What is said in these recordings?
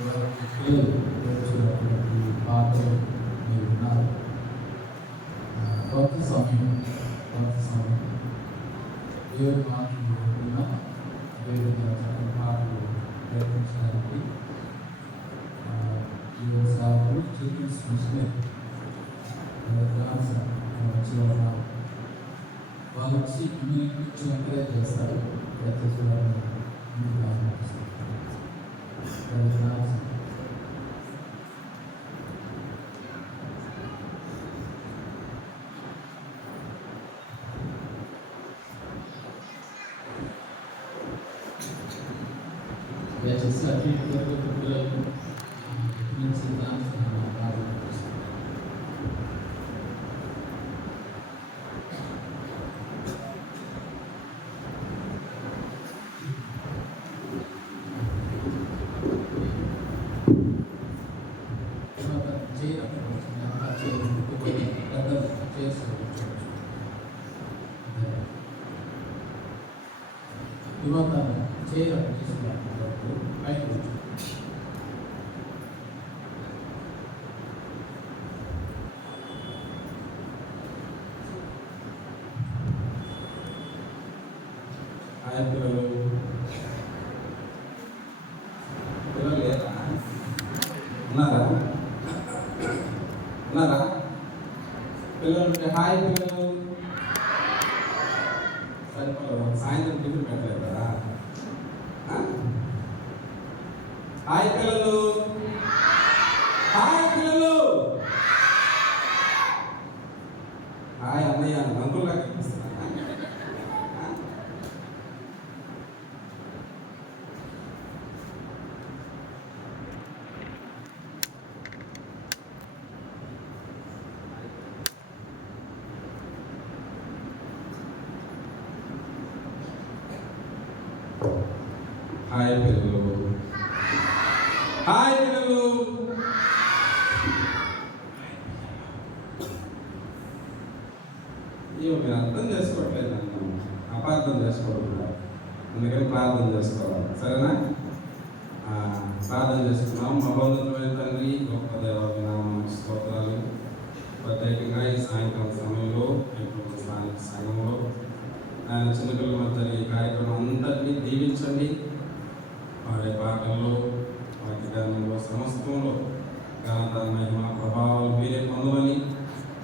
వచ్చినటువంటి పాత్రలు మీరు ఉన్నారు. కొత్త సమయం దేవుడి మాటలు వినకుండా అదేవిధంగా చక్కని పాటలు ప్రయత్నించడానికి ఈ సేవకులు చిల్డ్రన్స్ మిషనరీ వచ్చి ఉన్నారు. వాళ్ళు వచ్చి కమ్యూనిటీ ఎంకరేజ్ చేస్తారు. ప్రత్యేకంగా దయచేసి అటు పిల్లలకు ఉన్నారా పిల్లలు? హాయ్ పిల్లలు. సాయంత్రం టిఫిన్ పెట్టలేదు కదా? హాయ్ పిల్లలు. హాయ్ పిల్లలు. హాయ్ అన్నయ్య నందులా కనిపిస్తున్నా. హాయ్ పిల్లలు. హాయ్ పిల్లలు. మీరు అర్థం చేసుకోవట్లేదు, నన్ను అపార్థం చేసుకోవట్లేదు. అందుకని ప్రార్థన చేసుకోవాలి. సరేనా? ప్రార్థన చేసుకున్నాం. మహోన్నతమైన తండ్రి, గొప్ప దేవాలయ నామమునకు స్తోత్రాలు. ప్రత్యేకంగా ఈ సాయంకాలం సమయంలో స్థానిక సంఘంలో ఆయన చిన్నపిల్లల మధ్య ఈ కార్యక్రమం అంతటినీ దీవించండి. వారి పాటల్లో, వాక్యగానంలో, సమస్తంలో ఘనత, మహిమ, ప్రభావాలు మీరే పొందమని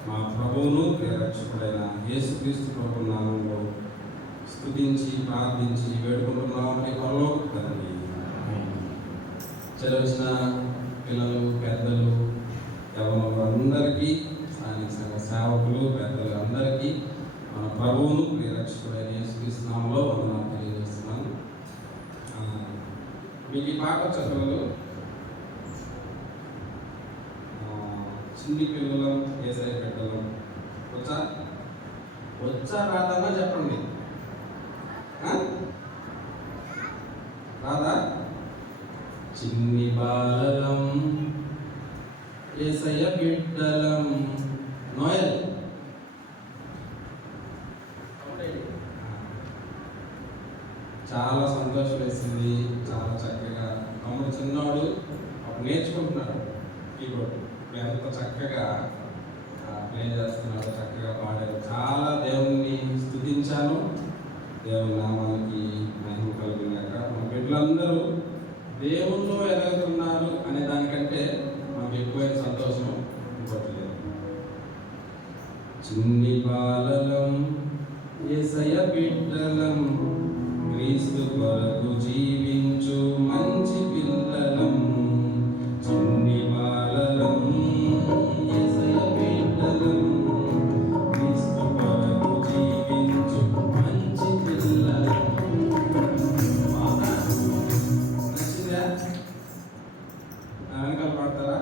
మా ప్రభువును ప్రియరక్షకుడైన యేసుక్రీస్తు ప్రభు నామంలో స్తుతించి ప్రార్థించి వేడుకుంటున్నామని పరలోక తండ్రి. చదివించిన పిల్లలు, పెద్దలు, యవ్వనులు అందరికీ, స్థానిక సంఘ సేవకులు, పెద్దలు అందరికీ మన ప్రభువును ప్రియరక్షకుడైన యేసుక్రీస్తు నామంలో వందనాలు తెలియజేస్తున్నాను. మీకు ఈ పాట చదువులు చిన్ని పిల్లలం ఏసై పెట్టలం వచ్చా రాదన్నా చెప్పండి. రాదా? చిన్ని బాలలం ఏసయ్య బిడ్డలం. నోయల్ చాలా సంతోషం వేసింది. చాలా చక్కగా తమ్ముడు చిన్నవాడు అప్పుడు నేర్చుకుంటున్నాడు కీబోర్డ్. ఎంత చక్కగా ప్లే చేస్తున్నాడు, చక్కగా పాడాడు. చాలా దేవుణ్ణి స్తుతించాను. దేవుని నామానికి మహిమ కలుగునాక. మా బిడ్డలందరూ దేవుల్లో ఎదుగుతున్నారు అనే దానికంటే మాకు ఎక్కువైన సంతోషం ఇంకోట్లేదు. చిన్ని బాలలం యేసయ్య బిడ్డలం, క్రీస్తు కొరకు జీవించు మంచి పిల్లలం. చిన్ని బాలలం యేసయ్య బిడ్డలం, క్రీస్తు కొరకు జీవించు మంచి పిల్లలం. నచ్చిందా? వెనకాల పాడతారా?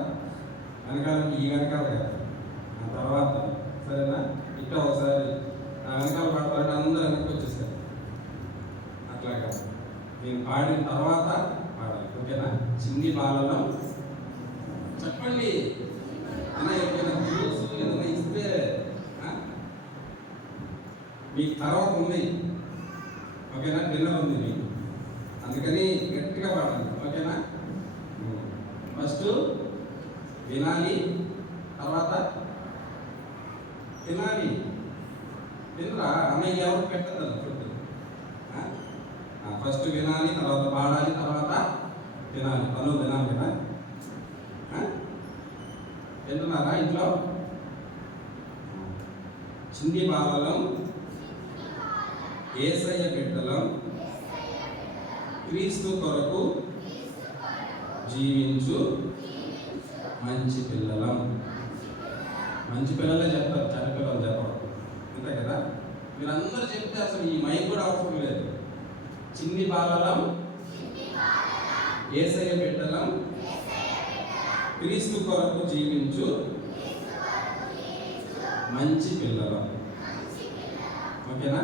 వెనకాలంటే ఈ వెనకాల కదా, ఆ తర్వాత. సరేనా? ఇట్లా ఒకసారి వెనకాల పాడతారంటే అందరూ వెనక్కి వచ్చేస్తారు. అట్లాగా నేను పాడిన తర్వాత పాడాలి. ఓకేనా? చిన్ని బాలలో చెప్పండి అన్న. ఎప్పుడైనా జ్యూస్ ఏదైనా ఇస్తే మీకు తర్వాత ఉంది. ఓకేనా? డిన్నర్ ఉంది మీకు, అందుకని గట్టిగా పాడాలి. ఓకేనా? వినాలి, తర్వాత తినాలి. వినరా అన్నయ్య ఎవరు పెట్టదు ఫుడ్. ఫస్ట్ వినాలి, తర్వాత పాడాలి, తర్వాత తినాలి. పనులు తినాలి కదా. వింటున్నారా ఇంట్లో? చిన్ని బాలలం, యేసయ్య బిడ్డలం, క్రీస్తు కొరకు జీవించు మంచి పిల్లలం. మంచి పిల్లలే చెప్తారు, చెడ్డ పిల్లలు చెప్పరు. అంతే కదా. మీరందరూ చెప్తే అసలు ఈ మైక్ కూడా అవసరం లేదు. చిన్ని బాలలం, యేసయ్య బిడ్డలం, క్రీస్తు కొరకు జీవించు మంచి పిల్లలం. ఓకేనా?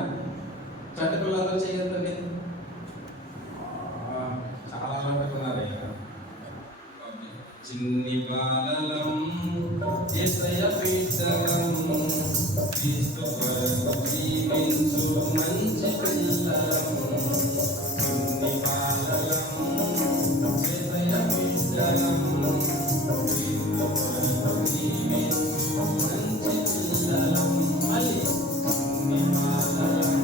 చెడ్డ పిల్లలు చేయొద్దండి. చాలా అనుకున్నారు. చిన్ని బాలలం, యేసయ్య బిడ్డలం, క్రీస్తు కొరకు జీవించు మంచి పిల్లలం. చిన్ని బాలలం, యేసయ్య బిడ్డలం, క్రీస్తు కొరకు జీవించు మంచి పిల్లలం. మళ్ళీ చిన్ని బాలలం,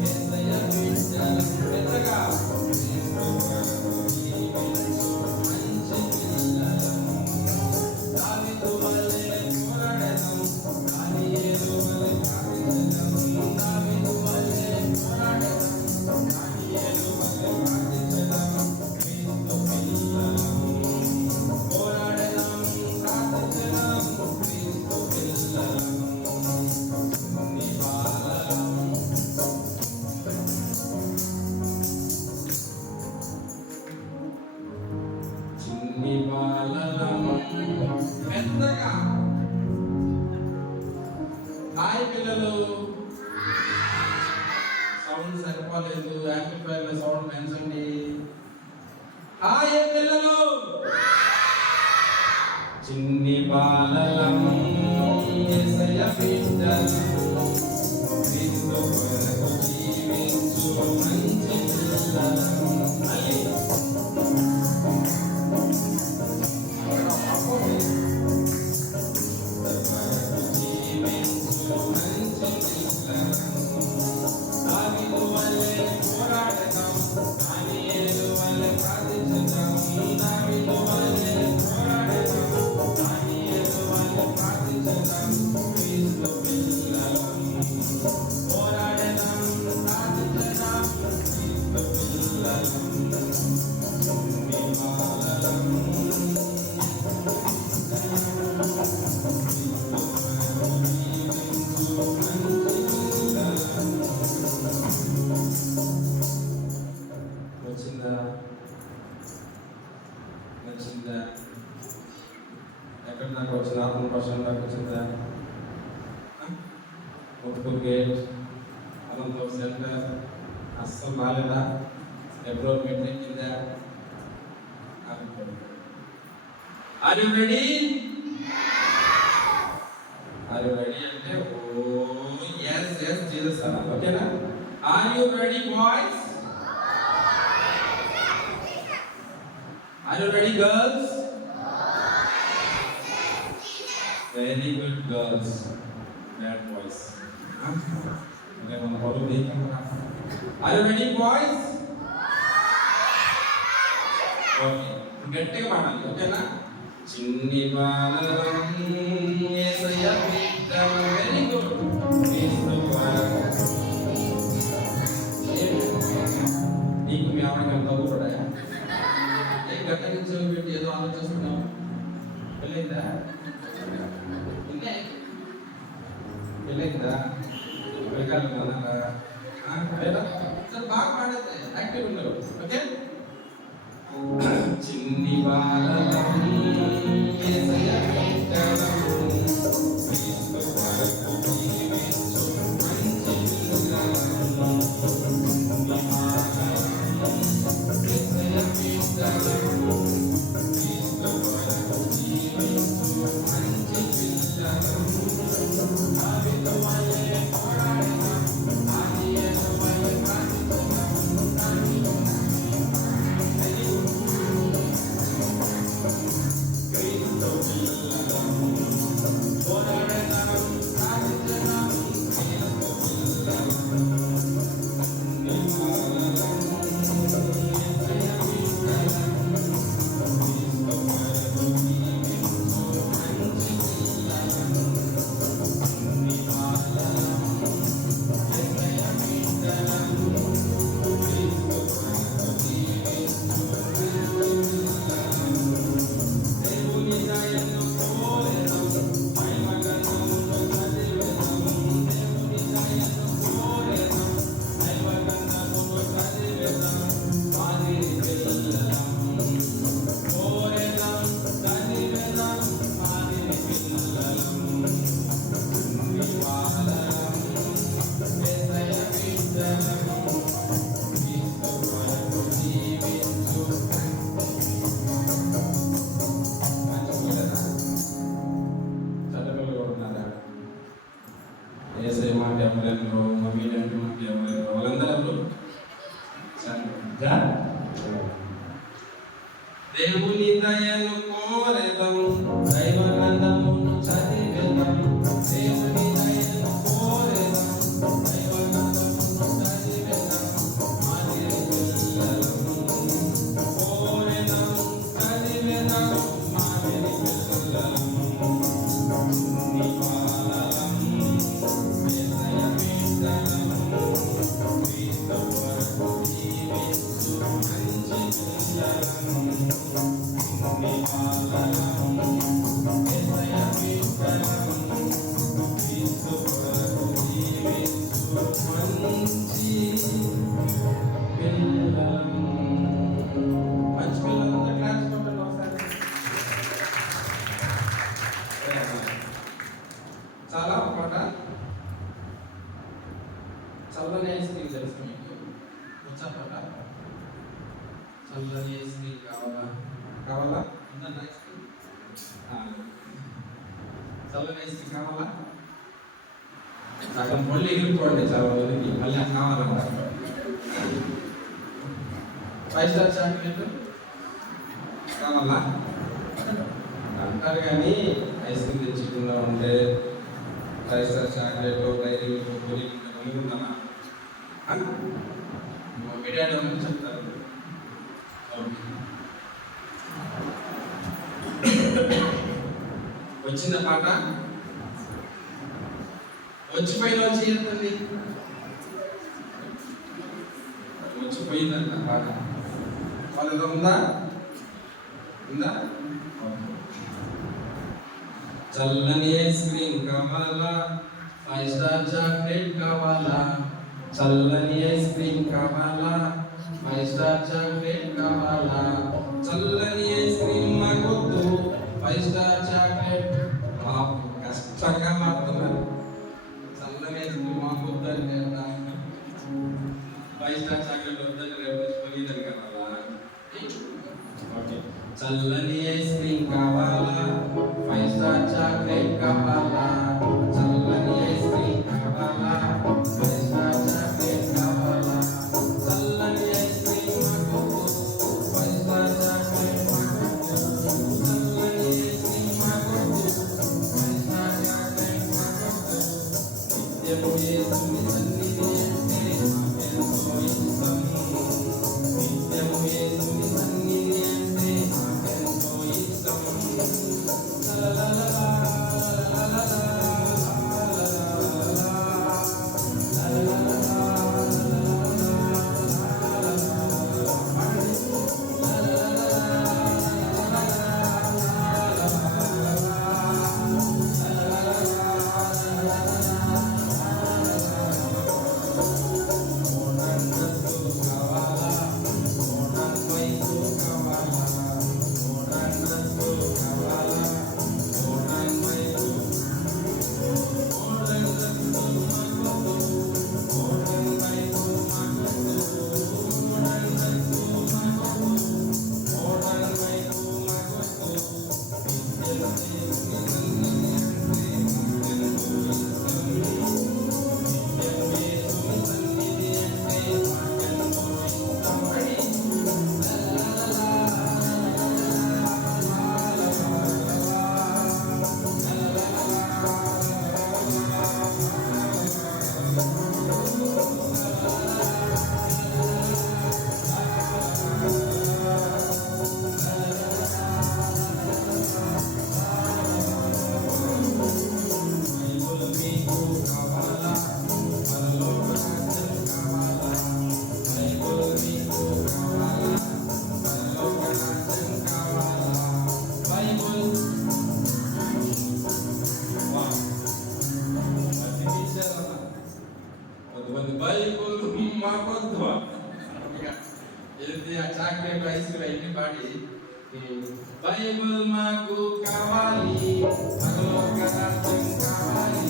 యేసయ్య బిడ్డలం, పెద్దగా క్రీస్తు కొరకు జీవించు మంచి పిల్లలం. దావీదు వలె పోరాడెదం, దానియేలు వలె ప్రార్థించెదం. దావీదు వలె పోరాడెదం, దానియేలు వలె ప్రార్థించెదం. క్రీస్తు పిల్లలం పోరాడెదం, ప్రార్థించెదం. క్రీస్తు పిల్లలం. చిన్ని బాలలం, చిన్ని బాలలం, పెద్దగా. హాయ్ పిల్లలు. సౌండ్ సరిపోలేదు, యాంప్లిఫైర్ లో సౌండ్ పెంచండి. హాయ్ పిల్లలు. చిన్ని బాలలం, యేసయ్య బిడ్డలం, క్రీస్తు కొరకు జీవించు మంచి పిల్లలం. మళ్ళీ దావీదు వలె పోరాడెదం, దానియేలు వలె ప్రార్థించెదం. దావీదు వలె పోరాడెదం, దానియేలు వలె ప్రార్థించెదం. క్రీస్తు పిల్లలం పోరాడెదం, ప్రార్థించెదం. క్రీస్తు పిల్లలం. చిన్ని బాలలం, వచ్చిందా? వచ్చిందా? ఎక్కడ దాకా వచ్చింది? ఆత్మపర్షన్ దాకా వచ్చిందా? ముత్తుపూర్ గేట్, అనంతపురం సెంటర్ అస్సలు రాలేదా? ఎప్పుడో మీటింగ్ కిందా? Are you ready? Are you ready అంటే ఓ yes yes జీసస్ అన్నారు. ఓకేనా? Are you ready boys? Are you ready girls? Very good girls, bad boys. Okay, మన పరువు దేనికన్నా. Are you ready boys? Okay, గట్టిగా మాట్లాడాలి. ఓకేనా? చిన్ని బాలలం, యేసయ్య బిడ్డలం. Very good. క్రీస్తు కొరకు. నీకు మీ ఆవిడకి ఎంత తగ్గుపడాయా? ఏ గట్ట నుంచి పెట్టి ఏదో ఆలోచిస్తున్నావు? పెళ్ళైందా? పెళ్ళైందా? పిల్లకాయలు ఉన్నారా? సరే, బాగా పాడేస్తే యాక్టివ్ ఉండరు. ఓకే. చిన్ని బాలలం, యేసయ్య బిడ్డలం, క్రీస్తు కొరకు జీవించు మంచి పిల్లలం. చిన్ని బాలలం, యేసయ్య బిడ్డలం, క్రీస్తు కొరకు జీవించు మంచి పిల్లలం. దావీదు వలె పోరాడెదం, దానియేలు వలె ప్రార్థించెదం. క్రీస్తు దేవుని దయను కోరెదం, దైవ గ్రంథమును చదివెదం. దేవుని దయను కోరెదం, దైవ గ్రంథమును చదివెదం. మాదిరి పిల్లలం కోరెదం, చదివెదం. మాదిరి పిల్లలం నీ పాలలం, యేసయ్య బిడ్డలం. క్రీస్తు కొరకు జీవించు మంచి పిల్లలం. నీ పాలలం, యేసయ్య బిడ్డలం. క్రీస్తు కొరకు జీవించు మంచి పిల్లలం. మంచి పిల్లలంతా క్లాస్ కొట్టండి ఒకసారి. చాలా పాట చల్లని ఐస్ క్రీమ్ తెలుసు మీకు? వచ్చా పాట? చల్లని ఐస్ క్రీమ్ కావాలా? కావాలా? ఉందండి ఐస్ క్రీమ్? చల్లని ఐస్ క్రీమ్ కావాలా? సగం మళ్ళీ ఎగురుకోండి చాలా మందికి, మళ్ళీ కావాలంట. 5 స్టార్ చాక్లెట్ కావాలా అంటారు కానీ ఐస్ క్రీమ్ తెచ్చుకుందా ఉంటే 5 స్టార్ చాక్లెట్ డైరీ ఉందమ్మా మమ్మీ డాడీ అని చెప్తారు. వచ్చిందా పాట? వచ్చిపోయిన వచ్చి ఎంతండి? వచ్చిపోయిందంట పాట. వాళ్ళ ఉందా? ఉందా? చల్లని ఐస్ క్రీమ్ కావాలా? 5 స్టార్ చాక్లెట్ కావాలా? చల్లని ఐస్ క్రీమ్ కావాలా? 5 స్టార్ చాక్లెట్ కావాలా? చల్లని ఐస్ క్రీమ్ మాకొద్దు, 5 స్టార్ చాక్లెట్ కష్టంగా మారుతున్నారు. చల్లని ఐస్ క్రీమ్ మాకొద్దు అని 5 స్టార్ చాక్లెట్ వద్దని రేపు పోయిదని కావాలా? ఓకే, చల్లని ఐస్ క్రీమ్ కావాలా? 5 స్టార్ చాక్లెట్ కావాలా? చల్లని ఐస్ క్రీమ్ కావాలా? 5 స్టార్ చాక్లెట్ కావాలా? చల్లని ఐస్ క్రీమ్ మాకొద్దు, 5 స్టార్ చాక్లెట్ మాకొద్దు. చల్లని ఐస్ క్రీమ్ మాకొద్దు, 5 స్టార్ చాక్లెట్ మాకొద్దు. నిత్యము యేసుని సన్నిధి అంటే మాకెంతో ఇష్టం. నిత్యము యేసుని సన్నిధి అంటే మాకెంతో ఇష్టం. కొంతమంది బైబుల్ మాకొద్దు ఏంటి ఆ చాక్లెట్ ఐస్ క్రీమ్ అన్ని పాడి బైబుల్ మాకు కావాలి, పరలోక రాజ్యం కావాలి.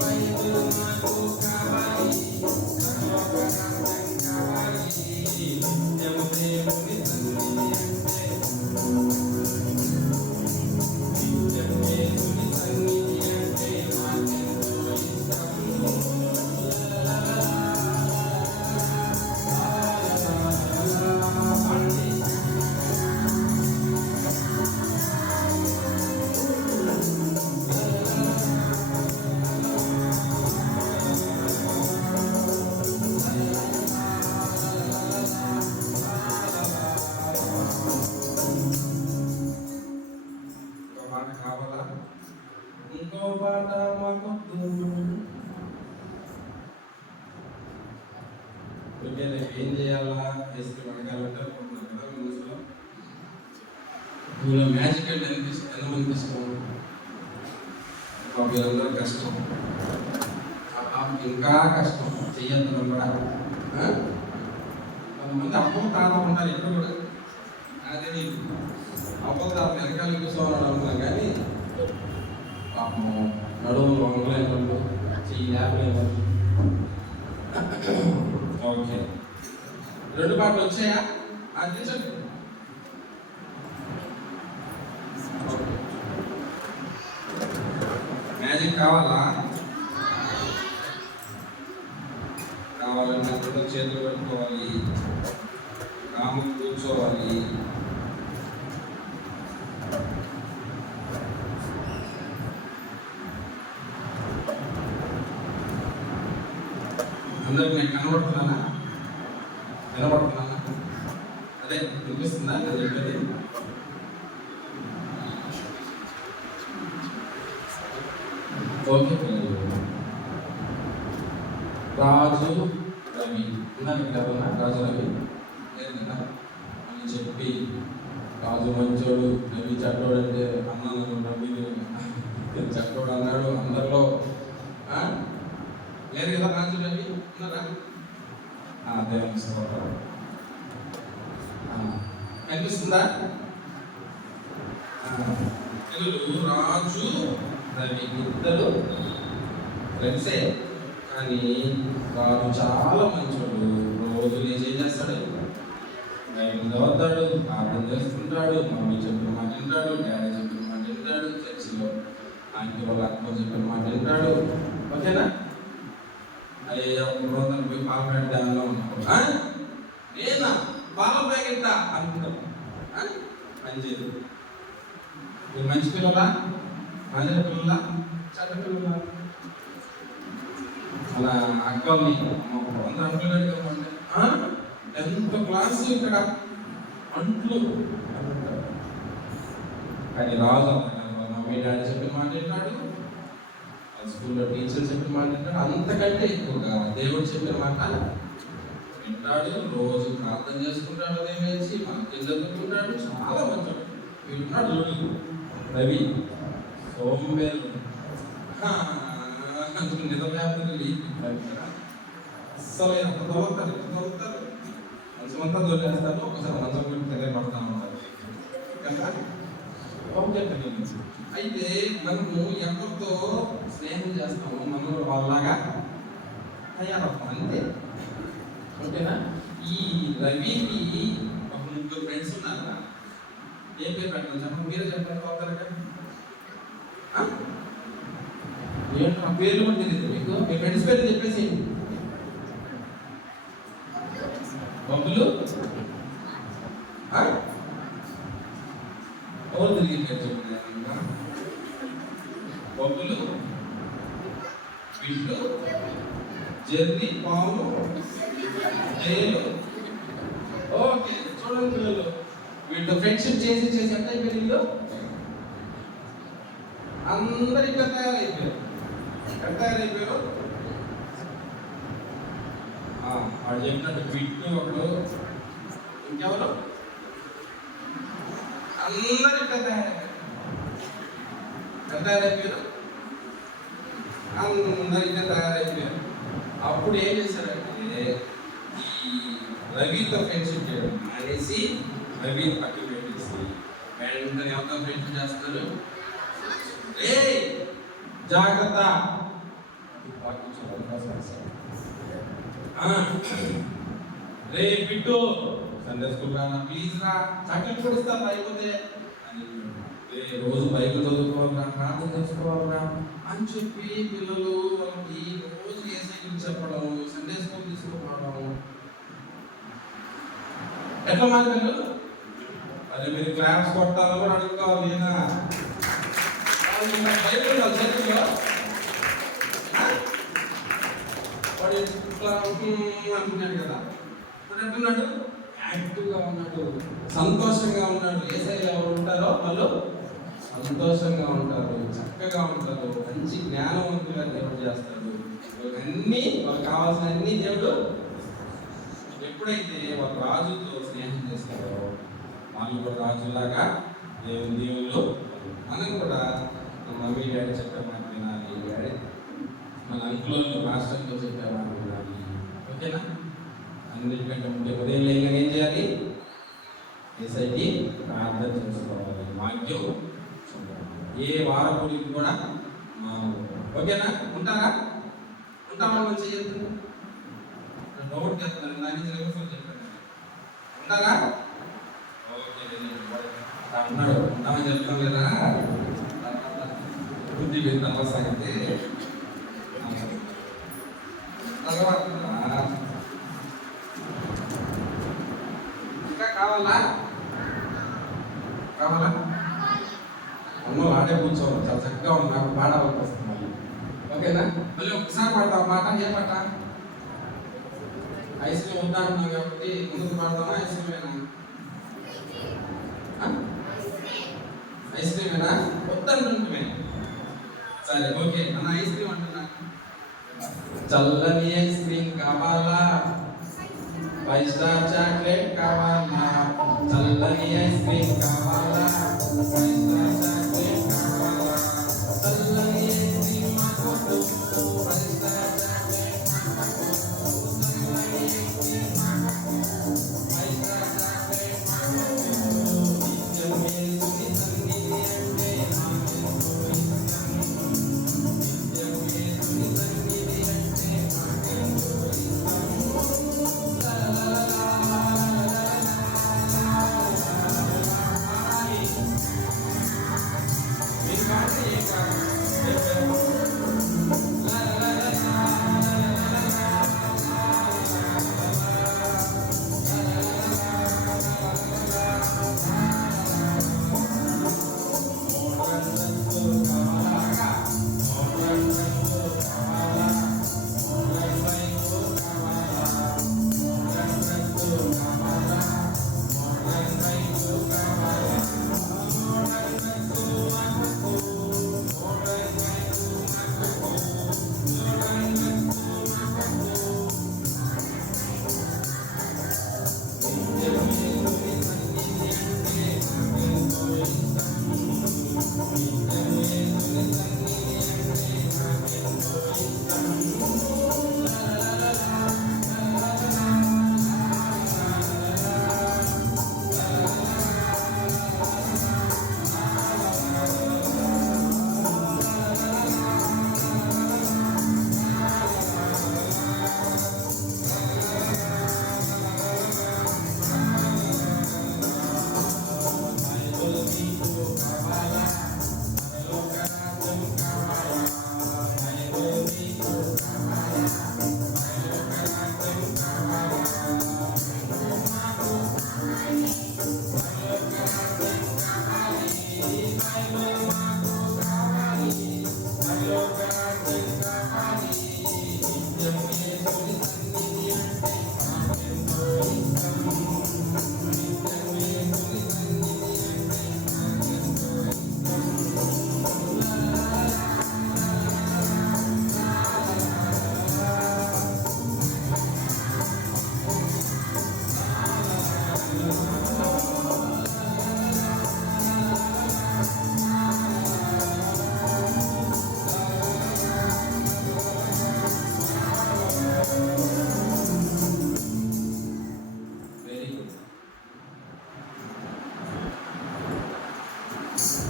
బైబుల్ మాకు కావాలి, పరలోక రాజ్యం కావాలి. నిత్యము దేవుని సన్నిధి అంటే నిత్యము దేవుని సన్నిధి అంటే మాకెంతో ఇష్టం. పాట మాకొద్దు. ఓకే, రేపు ఏం చేయాలా వేసుకు అడగాలంటే అనుకుంటున్నాను కదా న్యూస్లో. ఇందులో మ్యాజిక్ అంటే ఎంతమంది ఇష్టం? వీళ్ళందరూ కష్టం, ఇంకా కష్టం చెయ్యొద్దు కూడా. కొంతమంది అప్పం తాత ఉంటారు ఇక్కడ కూడా, అదే నీకు అప్పం తాత వెనకాల కూర్చోవాలని అనుకున్నాం కానీ పాపం నడువులు వంగలేని వాళ్ళు, చెయ్యి లేపలేని వాళ్ళు. ఓకే, 2 పాటలు వచ్చాయా? అది చెప్పండి. మ్యాజిక్ కావాలా? కావాలంటే అందరూ చేతులు పెట్టుకోవాలి, కాము కూర్చోవాలి. అందరికి నేను కనబడుతున్నానా? వినబడుతున్నానా? అదే వినిపిస్తుందా నేను చెప్పేది? ఓకే, రాజు రవి ఉన్నాను కదా, రాజు రవి లేదు కదా అని చెప్పి, రాజు మంచోడు రవి చెడ్డోడు అంటే అన్నాను. రవి చెడ్డోడు అన్నాడు అందరిలో లేదు కదా. రాజు రవి ఉన్నారా? దేవుని స్తోత్రం. కనిపిస్తుందా? రాజు రవి ఇద్దరు ఫ్రెండ్సే, కానీ రాజు చాలా మంచోడు. రోజు లేచి ఏం చేస్తాడు? బైబిల్ చదువుతాడు, ప్రార్థన చేస్తుంటాడు, మమ్మీ చెప్పిన మాట వింటాడు, డాడీ చెప్పిన మాట వింటాడు, చర్చిలో ఆయనకి వాళ్ళ అక్క చెప్పిన మాట వింటాడు. ఓకేనా? అయ్యో, 300 పోయి పాల ప్యాకెట్ దానిలో ఉన్నాడు. నేనా పాల ప్యాకెట్ అనుకుంటాం. పని చేయదు. మీరు మంచి పిల్లలా, మంచి పిల్లలా, చెడ్డ పిల్లలా? అలా అక్కల్ని 100 అంట్లు అడిగామంటే 10th క్లాస్ ఇక్కడ అంట్లు అంటారు. కానీ రాజు మమ్మీ డాడీ చెప్పిన మాట వింటాడు, స్కూల్లో టీచర్ చెప్పిన మాట వింటాడు, అంతకంటే ఎక్కువగా దేవుడు చెప్పిన మాట వింటాడు. రోజు ప్రార్థన చేసుకుంటాడు, ఉదయం వేసి మనకి చదువుకుంటాడు. చాలా మంచివాడు. వింటున్నాడు చూడు రవి. సోంబేరు నిజవ్యాప్తులు అస్సలు ఎంత దొరుకుతారు, ఎంత దొరుకుతారు. మంచమంతా దొరికేస్తారు, ఒకసారి మంచం పెట్టి తెలియపడతా ఉంటారు కదా. అయితే మనము ఎవరితో స్నేహం చేస్తాము, మనలో వాళ్ళలాగా తయారవుతాం అంతే. ఓకేనా? ఈ రవికి ఒక 3 ఫ్రెండ్స్ ఉన్నారా? ఏం పేరు పెట్టాలి చెప్పండి, మీరే చెప్పండి. అవుతారుగా ఏంటో ఆ పేర్లు కూడా తెలియదు మీకు? మీ ఫ్రెండ్స్ పేరు చెప్పేసి. బొబ్బులు ఎవరు తిరిగి పేరు చెప్తున్నారు? బొబ్బులు, బిడ్డు, జర్నీ, పాము, జైలు. ఓకే, చూడండి పిల్లలు, వీటితో ఫ్రెండ్షిప్ చేసి చేసి ఎంత అయిపోయింది వీళ్ళు? అందరు ఇక్కడ తయారైపోయారు. ఎక్కడ తయారైపోయారు? వాడు చెప్పినట్టు బిడ్డు ఒకడు, ఇంకెవరు? అందరు ఇక్కడ తయారైపోయారు. ఎక్కడ తయారైపోయారు? అందరు ఇక్కడ తయారైపోయారు. అప్పుడు ఏం చేశారంటే, ఈ రవితో ఫ్రెండ్షిప్ చేయడం అనేసి రవి పక్కన పెట్టేసి వెంటనే ఎవరితో ఫ్రెండ్షిప్ చేస్తారు? ఏ జాగ్రత్త, రే బిడ్డు సండే స్కూల్ రానా, ప్లీజ్ రా, చాక్లెట్ కూడా ఇస్తాను అయిపోతే అని. రోజు బైబిల్ చదువుకోవాలరా, ప్రార్థన చేసుకోవాలరా అని చెప్పి పిల్లలు వాళ్ళకి రోజు ఏ సైకిల్ చెప్పడం, సండే స్కూల్ తీసుకుపోవడం. ఎట్లా మాట్లాడు? అదే మీరు క్లాప్స్ కొట్టాలని కూడా అడుగుకోవాలి. బైబిల్ చదువులో వాడు అంటున్నాడు కదా, ఇప్పుడు అంటున్నాడు యాక్టివ్గా ఉన్నాడు, సంతోషంగా ఉన్నాడు. ఏసై ఎవరు ఉంటారో వాళ్ళు సంతోషంగా ఉంటారు, చక్కగా ఉంటారు, మంచి జ్ఞానవంతులుగా దేవుడు చేస్తాడు. అన్నీ వాళ్ళకి కావాల్సిన అన్ని దేవుడు ఎప్పుడైతే ఒక రాజుతో స్నేహం చేస్తారో వాళ్ళు కూడా రాజులాగా దేవుళ్ళు. మనం కూడా మన మమ్మీ డాడీ చెప్పే మాట వినాలి, డాడీ మన అంకులు మాస్టర్తో చెప్పే మాట వినాలి. ఓకేనా? అన్నిటికంటే ముందే ఉదయం లేక ఏం చేయాలి? ఏసైకి ప్రార్థన చేసుకోవాలి, వాక్యం ఏ వారపుడికి కూడా ఓకేనా? ఉంటారా? ఉంటామా? మనం చేయొద్దు. డౌట్ చేస్తాను, దాని చెప్పాను. ఉంటారా? ఓకే, ఉన్నాడు. ఉంటామని చెప్తాం కదా, బుద్ధి పెద్ద సాగితే తర్వాత ఇంకా కావాలా? అమ్మ ఆడే కూర్చోవాలి, చాలా చక్కగా ఉంది. నాకు పాడాలకు వస్తుంది మళ్ళీ. ఓకేనా? మళ్ళీ ఒకసారి పాడతాం మాట. ఏ పాట? ఐస్ క్రీమ్ వద్దానున్నాం కాబట్టి ముందుకు పాడతామా? ఐస్ క్రీమేనా? ఐస్ క్రీమేనా? వద్దంటుంటే సరే, ఓకే. అన్న ఐస్ క్రీమ్ అంటున్నా. చల్లని ఐస్ క్రీమ్ కావాలా? 5 స్టార్ చాక్లెట్ కావాలా? చల్లని ఐస్ క్రీమ్ కావాలా? 5 స్టార్ చాక్లెట్ కావాలా? చల్లని ఐస్ క్రీమ్ మాకు 5 స్టార్ చాక్లెట్ మాకు. చల్లని ఐస్ క్రీమ్ మాకు 5 స్టార్ చాక్లెట్ మాకు. నిత్యం యేసుని సన్నిధి అంటే మాకెంతో ఇష్టం. నిత్యం యేసుని సన్నిధి అంటే మాకెంతో ఇష్టం.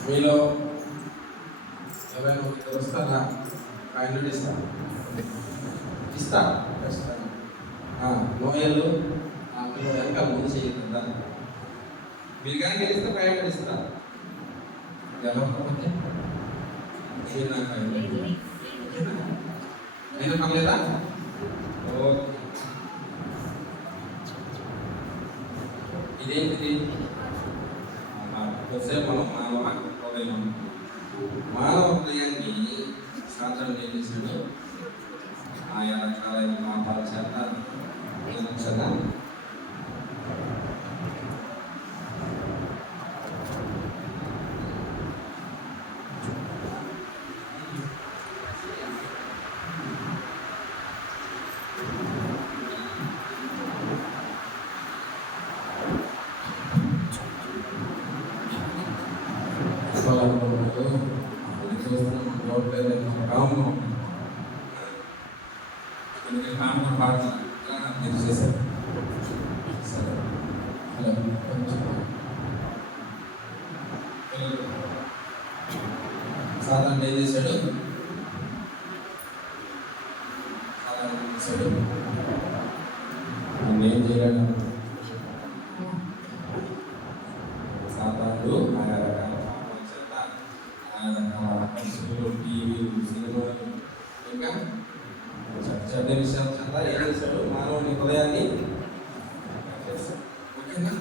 మీలో ఎవరైనా ఒకరు వస్తారా? ఆయన ఇస్తా ఖచ్చితంగా. నోయలు ఇంకా ముందు చేయకుండా మీరు కానీ గెలిస్తే ప్రయాణం ఇస్తా. గెలవకపోతే అయినా పర్లేదా? ఓకే. ఇదేంటిది? కొద్దిసేపు మనం మానవ హృదయాన్ని శాస్త్రం ఏం చేశాడు? ఆయా రకాలైన పాపాల చేత కదా చచ్చిపోవాలనుకున్నాడు. చూస్తున్నాం చూడలేదు కాము కామన్ పాటలు మీరు చేశారు. సరే హలో కొంచెం సాధారణ ఏం చేశాడు? ఏం చేయలేడు. సాధారణలు ఆయా రకాల పాపం చేత ఆయా రకాల పశువులు, టీవీలు, సినిమాలు, ఇంకా చెడ్డ విషయాల చేత ఏం చేశాడు? మానవుని హృదయాన్ని ఓకేనా?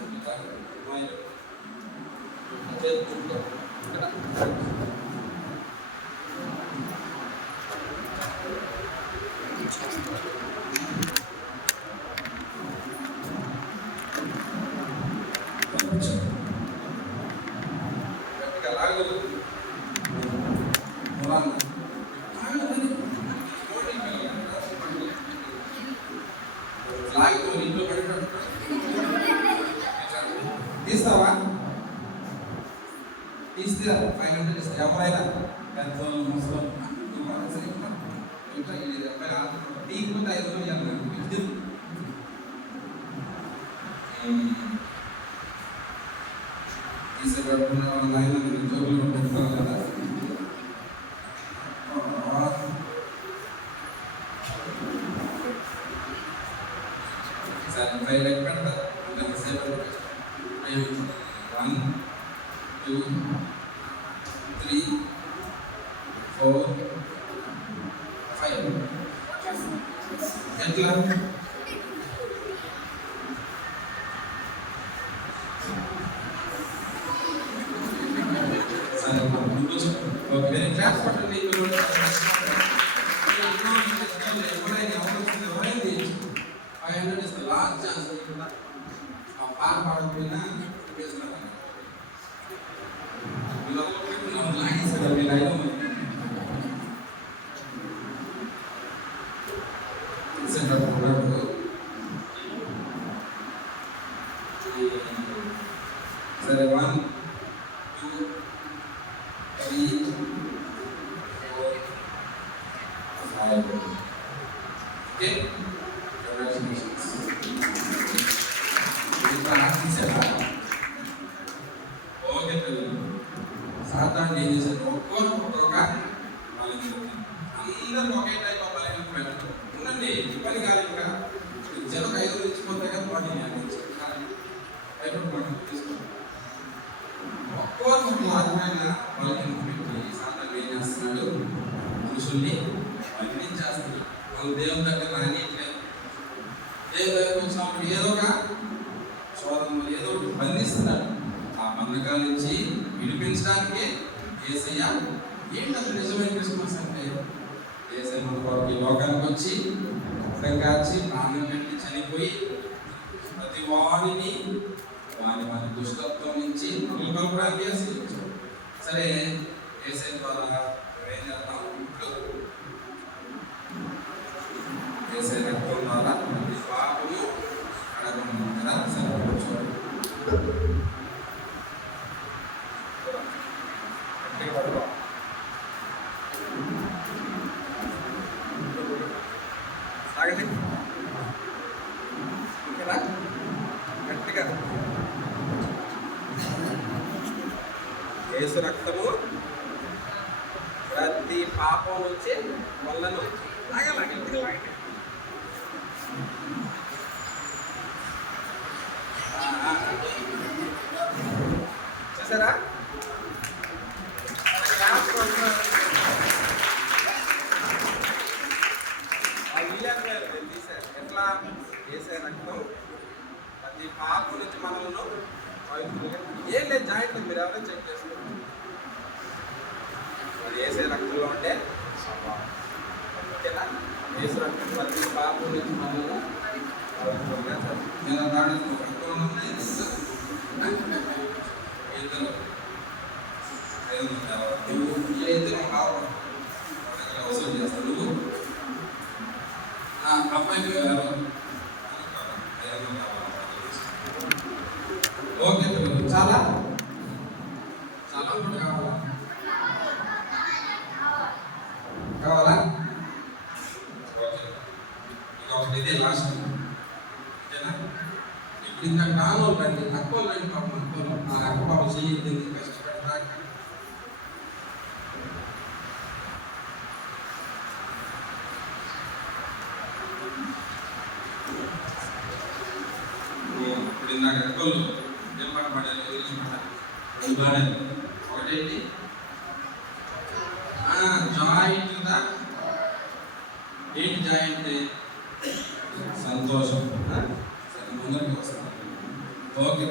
తీస్తావా? తీస్తే 500 ఇస్తా. ఎవరైనా పెద్దోళ్ళు ముసలు తీయకపోతే 500 తీసేటట్టున్న వాళ్ళ ఆయన జోబులు పెట్టుకోవాలి కదా. సరే 5 లెక్క పెడతారు. 1 2 3 4 5 ఎట్లా? సరే ఓకే క్లాస్ పట్టండి. ఎవరైంది 500 ఇస్తే లాస్ట్ ఛాన్స్. ఆ పాట పాడకపోయినా సరే 1 2 3 4 5 ఓకే. కంగ్రాచులేషన్స్. ఓకే పిల్లలు, సాధారణ ఏం చేశారు? ఒక్కొక్క వాళ్ళకి అందరూ ఒకే టైప్ ఆఫ్ బలహీన పెట్టడం ఉండండి. పని కాదు. ఇంకా జనం 5 తెచ్చిపోతే కదా వాటిని తీసుకోండి. ఒక్కొక్క లాభమైన బలహీన పెట్టి సాధారణ ఏం చేస్తున్నాడు? మనుషుల్ని బంధించేస్తున్నాడు. వాళ్ళు దేవుని దగ్గర రానియట్లేదు. దేవుని దగ్గర వచ్చినప్పుడు ఏదో ఒక శోధనలు ఏదో ఒకటి బంధిస్తున్నాడు. ఆ బంధకాల నుంచి విడిపించడానికి యేసయ్య ఏంటి అసలు నిజమైన క్రిస్మస్ అంటే? యేసయ్య మన కొరకు ఈ లోకానికి వచ్చి రక్తం కాచి ప్రాణం పెట్టి చనిపోయి ప్రతి వాణిని వారి దుష్టత్వం నుంచి కొనుక్కోవడానికి యేసయ్య. సరే యేసయ్య ద్వారా ఏం చేద్దాం? ఇప్పుడు యేసయ్య రక్తం ద్వారా ప్రతి పాపము కడగడం కదా. సరే చూడండి. ఆగండి ఓకేనా? గట్టిగా యేసు రక్తము ప్రతి పాపం నుంచి వాళ్ళను చూసారా? ఎట్లా? వేసే రక్తం ప్రతి పాపం నుంచి మనలను ఏం లేదు. జాయింట్ మీరు ఎవరైనా చెక్ చేసుకోండి. వేసే రక్తంలో ఉంటే ఓకేనా? వేసే రక్తం ప్రతి పాపం నుంచి మనము అవసరం చేస్తాను. అబ్బాయి ఓకే చాలా చాలా కూడా కావాలా? ఎందుకు కష్టపడతాక ఇప్పుడు ఇందాక రెక్కలు ఏం పాట పాడాలి ఒకటేంటి జాయింట్ ద ఏంటి జాయింట్ సంతోషం. సరే ముందరికి వస్తాను. ఓకే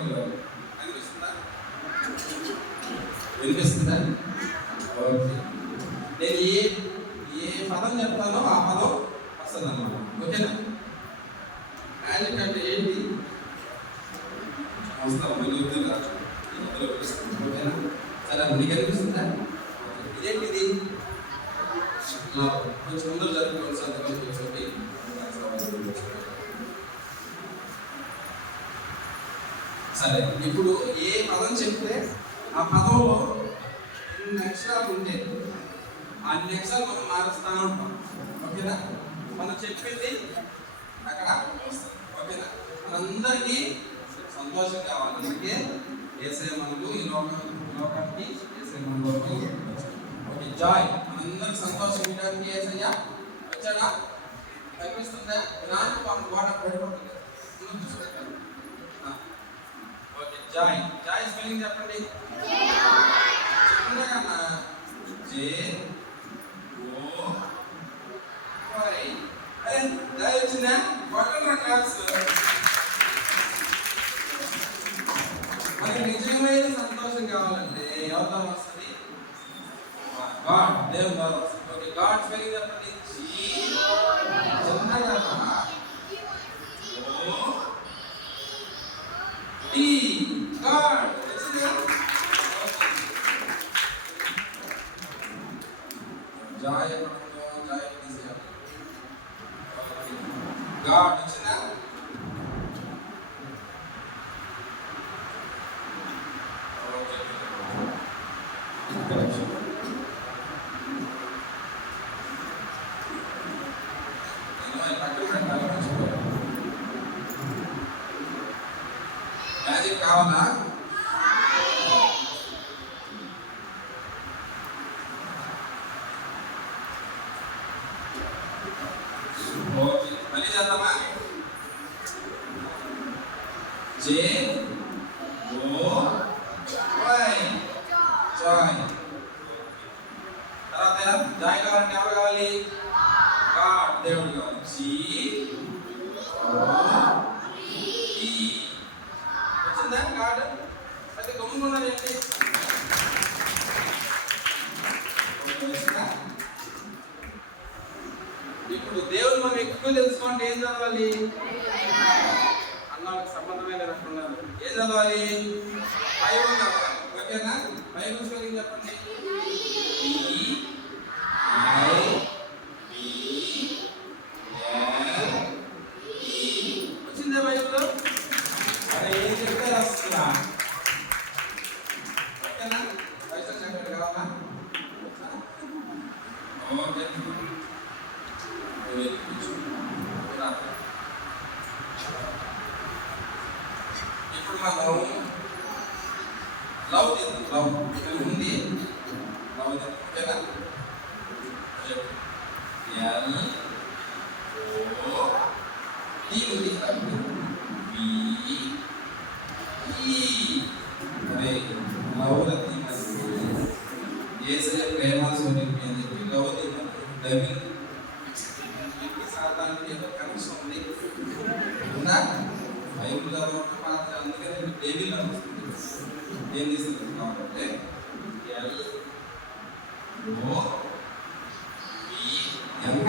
అనిపిస్తుందా వినిపిస్తుందా? ఓకే నేను ఏ పదం చెప్తానో ఆ పదం వస్తుంది అన్నమాట. ఓకేనా? మ్యాజిక్ అంటే ఏంటి వస్తాం మళ్ళీ రాజు ఓకేనా? సరే నీకు అనిపిస్తుందా? ఇదేంటిది కొంచెం ముందు జరుగుతుంది సంతకం కూర్చోండి. సరే ఇప్పుడు ఏ పదం చెప్తే ఆ పదంలో ఎన్ని అక్షరాలు ఉంటే అన్ని అక్షరాలు మనం మారుస్తూ ఉంటాం. ఓకేనా? మనం చెప్పింది అక్కడ వస్తుంది. ఓకేనా? మనందరికీ సంతోషం కావాలి. అందుకే యేసయ్య మనకు ఈ లోకానికి యేసయ్య మనలోకి ఓకే జాయ్ మనందరికి సంతోషం ఇవ్వడానికి యేసయ్య వచ్చాడా? కనిపిస్తుందా? నాన్న పాపం వాడ పడిపోతుంది. ఓకే జాయ్ జాయ్ స్పెల్లింగ్ చెప్పండి. చిన్నగా జే ఓ వై. అరే జాయ్ వచ్చిందా? కొట్టండి క్లాస్. మనకి నిజమైన సంతోషం కావాలంటే ఎవరి ద్వారా వస్తుంది? గాడ్, దేవుని ద్వారా వస్తుంది. ఓకే గాడ్ స్పెల్లింగ్ చెప్పండి. చిన్నగా O T god. Joy joy god వచ్చిందా? మ్యాజిక్ కావాలా? ఓకే మళ్ళీ చేద్దామా? J O Y joy. తర్వాత జాయ్ కావాలంటే ఎవరు కావాలి? గాడ్ దేవుడు కావాలి. జీ వచ్చిందా గాడ్? అయితే గమ్ముకున్నారు ఏంటి? ఇప్పుడు దేవుడు మనం ఎక్కువ తెలుసుకోండి ఏం చదవాలి? అన్నాలకు సంబంధమైన రకున్నారు. ఏం చదవాలి? బైబిల్ చదవాలి. ఓకేనా? బైబిల్ స్పెల్లింగ్ చెప్పండి. వచ్చిందా బైబిల్? అరే ఏం చెప్తే వస్తుందా? ఓకేనా? పైసలు చెప్పండి కావాలా? ఓకే ఇప్పుడు మనం లవ్ చేద్దాం. లవ్ ఇక్కడ ఉంది. లవ్ చేద్దాం. ఓకేనా? ఎల్ ఓ టీ ఉంది. బి ఈ అరే లవ్ రతి యేసయ్య ప్రేమ స్వరూపి అని చెప్పి లవ్ చేద్దాం. డబుల్ సాధారణ కనెక్షన్ ఉంది. ఉందా? బైబిల్ చదవడం మాత్రం అందుకని డేవిల్ అనిపిస్తుంది. ఏం చేస్తుంది కాబట్టి ఎల్ ఓ ఈ ఎంత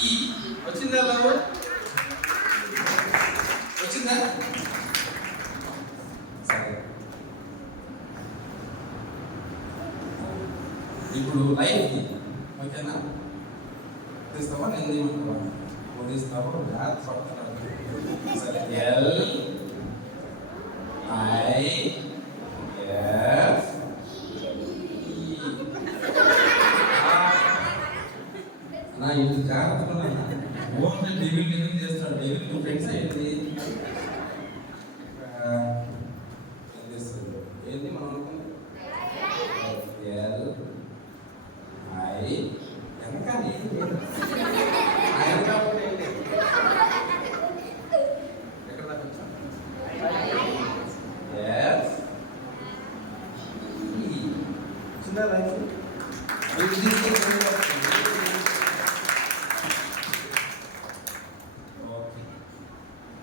ఈ వచ్చిందా? లవ్ వచ్చిందా? సరే ఇప్పుడు లైఫ్ ఓకేనా? తీస్తావా? నేను ఏమంటావా? తీస్తావా? జాగ్రత్త పడుతున్నాను. సరే ఎల్ ఐ ఎఫ్ నా ఇది జాగ్రత్తగా ఓన్లీ డేవిల్ చేస్తాడు. డేవిల్ ఫ్రెండ్స్ అయ్యింది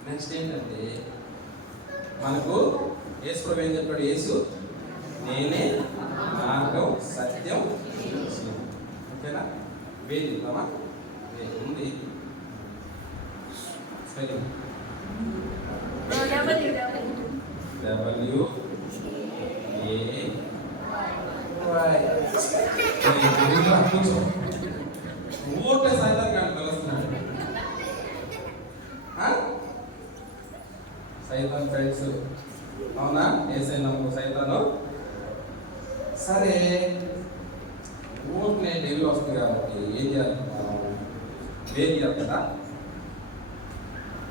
నెక్స్ట్ ఏంటంటే మనకు యేసు ప్రభు ఏం చెప్పాడు? యేసు నేనే మార్గం సత్యం. ఓకేనా? వేదిద్దామా? ఉంది స్పెల్లింగ్ ఊరికే సైతం కానీ కలుస్తున్నాడు. సైతం ఫ్రెండ్స్ అవునా? ఏసై నమ్ము సైతాను. సరే ఊరికే డెలివరీ వస్తుంది కాబట్టి ఏం చేయాలి? వేది కదా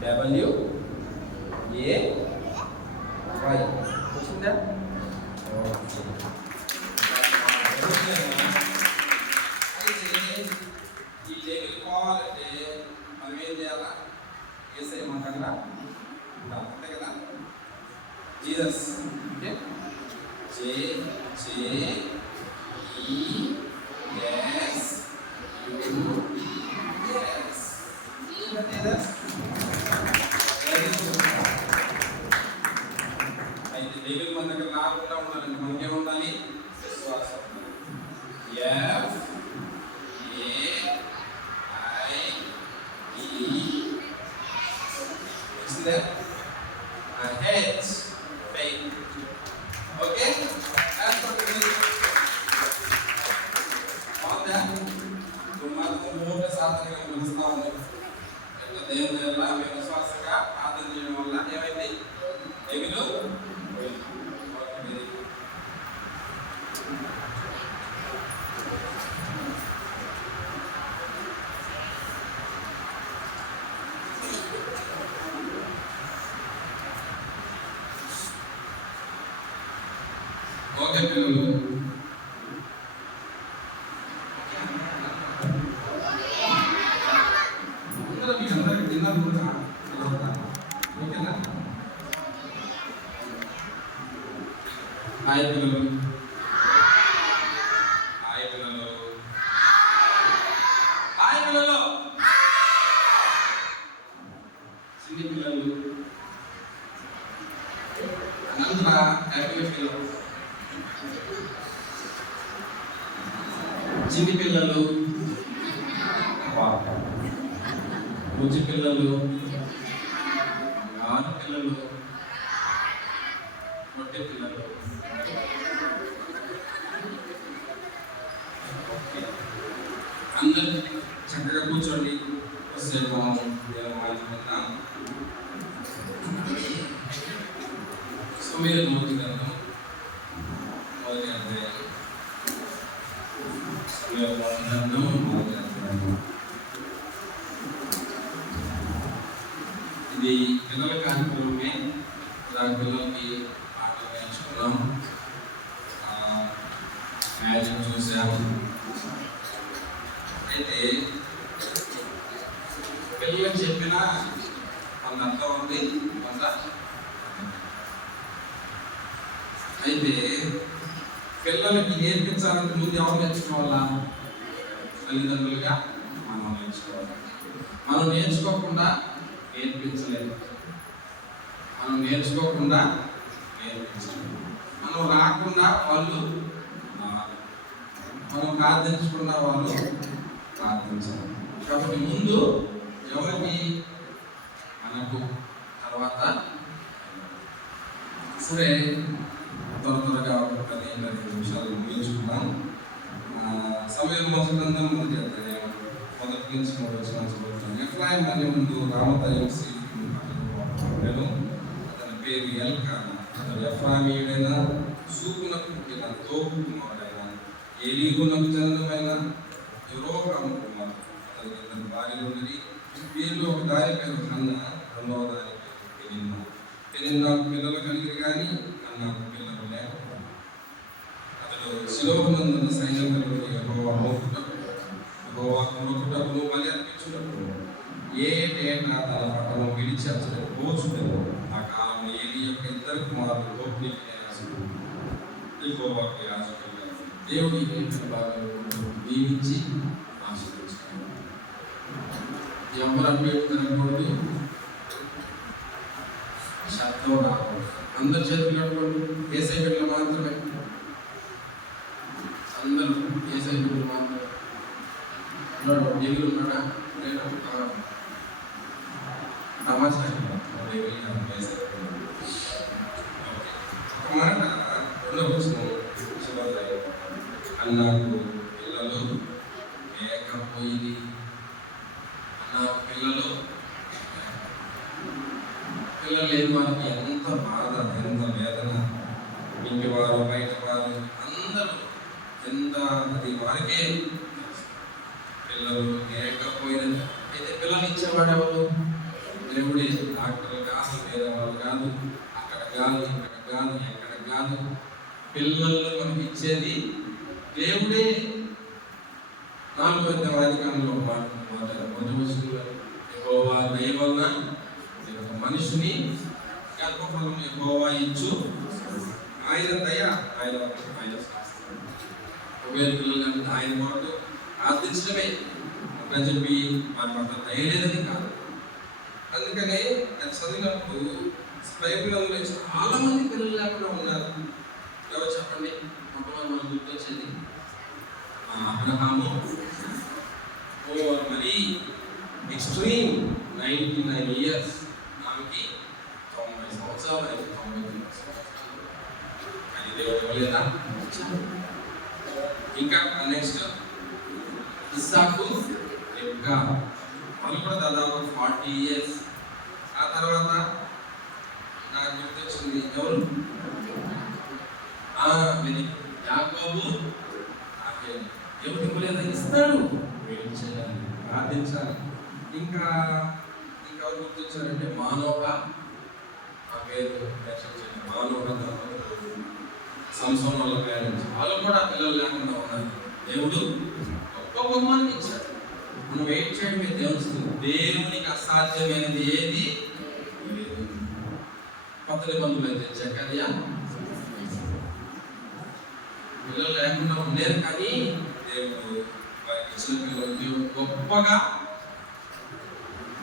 WAY వచ్చిందా? ఈ డెలివరీ పోవాలంటే మనం ఏం చేయాలా? ఏసై మనకన్నా అంతే కదా. జీసస్ అంటే అయితే దేవుని మన దగ్గర రాకుండా ఉండాలంటే మనకేం ఉండాలి? విశ్వాసం. ఓకే సాధనగా పిలుస్తా ఉన్నాం. దేవుని వల్ల మేము విశ్వాసంగా ప్రార్థన చేయడం వల్ల ఏమైంది? ఎగులు ఓకే పిల్లలు. మీకందరికి డిన్నర్ కూడా ఓకేనా? హాయ్ పిల్లలు. హాయ్ పిల్లలు. హాయ్ పిల్లలు. చిన్ని పిల్లలు అనంతరా హ్యాపీగా ఫీల్ అవ్వండి. చిన్ని పిల్లలు, బుజ్జి పిల్లలు, ఆరు పిల్లలు, రొట్టె పిల్లలు. అందరూ చక్కగా కూర్చోండి. వస్తేమో మాట్లాడుకుందాం. మీరు నోటిగలను ఇది పిల్లల కార్యక్రమమే. పిల్లలకి పాటలు నేర్చుకున్నాం, మ్యాజిక్ చూసాము. అయితే పిల్లలకు చెప్పిన కొంత అర్థం ఉంది, కొంత. అయితే పిల్లలకి నేర్పించాలంటే ముందు ఎవరు నేర్చుకోవాలా? తల్లిదండ్రులుగా మనం నేర్చుకోవాలి. మనం నేర్చుకోకుండా నేర్పించలేదు. మనం నేర్చుకోకుండా నేర్పించలేదు. మనం రాకుండా వాళ్ళు, మనం ప్రార్థించకుండా వాళ్ళు ప్రార్థించాలి. కాబట్టి ముందు ఎవరికి? మనకు. తర్వాత సరే త్వరగా ఒక 10-15 నిమిషాలు ముగించుకుందాం. సమయం మొదలందరం మొదటి నుంచి 3 వచనాలు చదువుతాను. ఎఫ్రాయిము అనే ముందు రామతయం నేను అతని పేరు ఎల్కానా. అతడు ఎఫ్రాయిమీయుడైన సూకునకు పుట్టిన తోబు కుమారుడైన ఏలీహునకు జననమైన యెరోహాము కుమారుడు. అతనికి 2 భార్యలు ఉన్నది. వీళ్ళు ఒక దాని పేరు హన్నా, రెండవ దాని పేరు పెనిన్నాకు పిల్లలు కలిగి కానీ అన్నాకు పిల్లలు లేకపోవడం. అతడు శిలోహునందున్న సైన్యములను యెహోవా మొక్కుటకును బలి అర్పించుటకును ఏటేటా తన పట్టణం విడిచి అతడు పోచుటను. ఆ కాలంలో ఏలీ యొక్క 2 కుమారులు హోఫ్నీ ఫీనెహాసు యెహోవాకు యాజకులుగా. దేవుడి బాగా దీవించి ఆశీర్వదించుకున్నాడు. ఎవరు అప్డేట్ తినకూడదు, శబ్దం రాకూడదు. అందరు చేతులు కట్టుకోండి. ఏసై బిడ్డలు మాత్రమే, అందరూ ఏసై బిడ్డలు మాత్రమే. దేవుడు ఉన్నాడా? తమాషా మాట రెండవ వచనం అన్నాకు పిల్లలు లేకపోయింది. అన్నాకు పిల్లలు లేని వారికి ఎంత బాధ, ఎంత వేదన. ఇంటి వారు బయట వారు అందరూ ఎంత అది వారికే. పిల్లలు లేకపోయిన అయితే పిల్లలు ఇచ్చేవాడు ఎవరు? దేవుడే. డాక్టర్లు కాదు, వేరే వాళ్ళు కాదు, అక్కడ కాదు, ఇక్కడ కాదు, ఎక్కడ కాదు. పిల్లలు మనకి ఇచ్చేది దేవుడే. 4వ అధ్యాయంలో మొదటి వచనంలో యెహోవా దయ వలన మనిషిని గర్భఫలం యెహోవా ఇచ్చు, ఆయన దయ ఆయన పిల్లలు ఆయన కొరకు ప్రార్థించడమే అని చెప్పి వారి పట్ల దయ లేదని కాదు. అందుకనే అది చదివినప్పుడు బైబిల్లో చాలా మంది పిల్లలు లేకుండా ఉన్నారు. ఎవరు చెప్పండి? మొట్టమొదటి మనం గుర్తొచ్చేది అబ్రహాము. మరి ఎక్స్ట్రీమ్ 99 years, ఆమెకి 90 సంవత్సరాలు, 99 సంవత్సరాలు. కానీ దేవుడు ఇవ్వలేదా? ఇంకా నెక్స్ట్ ఇస్సాకు, రెబ్కా, వాళ్ళు కూడా దాదాపు 40 years. ఆ తర్వాత నాకు గుర్తొచ్చింది ఎవరు? యాకోబు. ఎవరు ఇవ్వలేదా? ఇస్తాడు, వెయిట్ చేయాలి, ప్రార్థించాలి. ఇంకా ఎవరు గుర్తొచ్చారంటే మానోహ. ఆ పేరు మానోహ, సంసోను వాళ్ళ పేరెంట్స్. వాళ్ళు కూడా పిల్లలు లేకుండా ఉన్నారు. దేవుడు గొప్ప బహుమానం ఇచ్చాడు. మనం వెయిట్ చేయడమే దేవునికి అసాధ్యమైనది ఏది లేదు. కొత్త నిబంధనలు అయితే జకర్యా పిల్లలు లేకుండా ఉండేది, కానీ దేవుడు వారికి ఇచ్చిన పిల్లలు గొప్పగా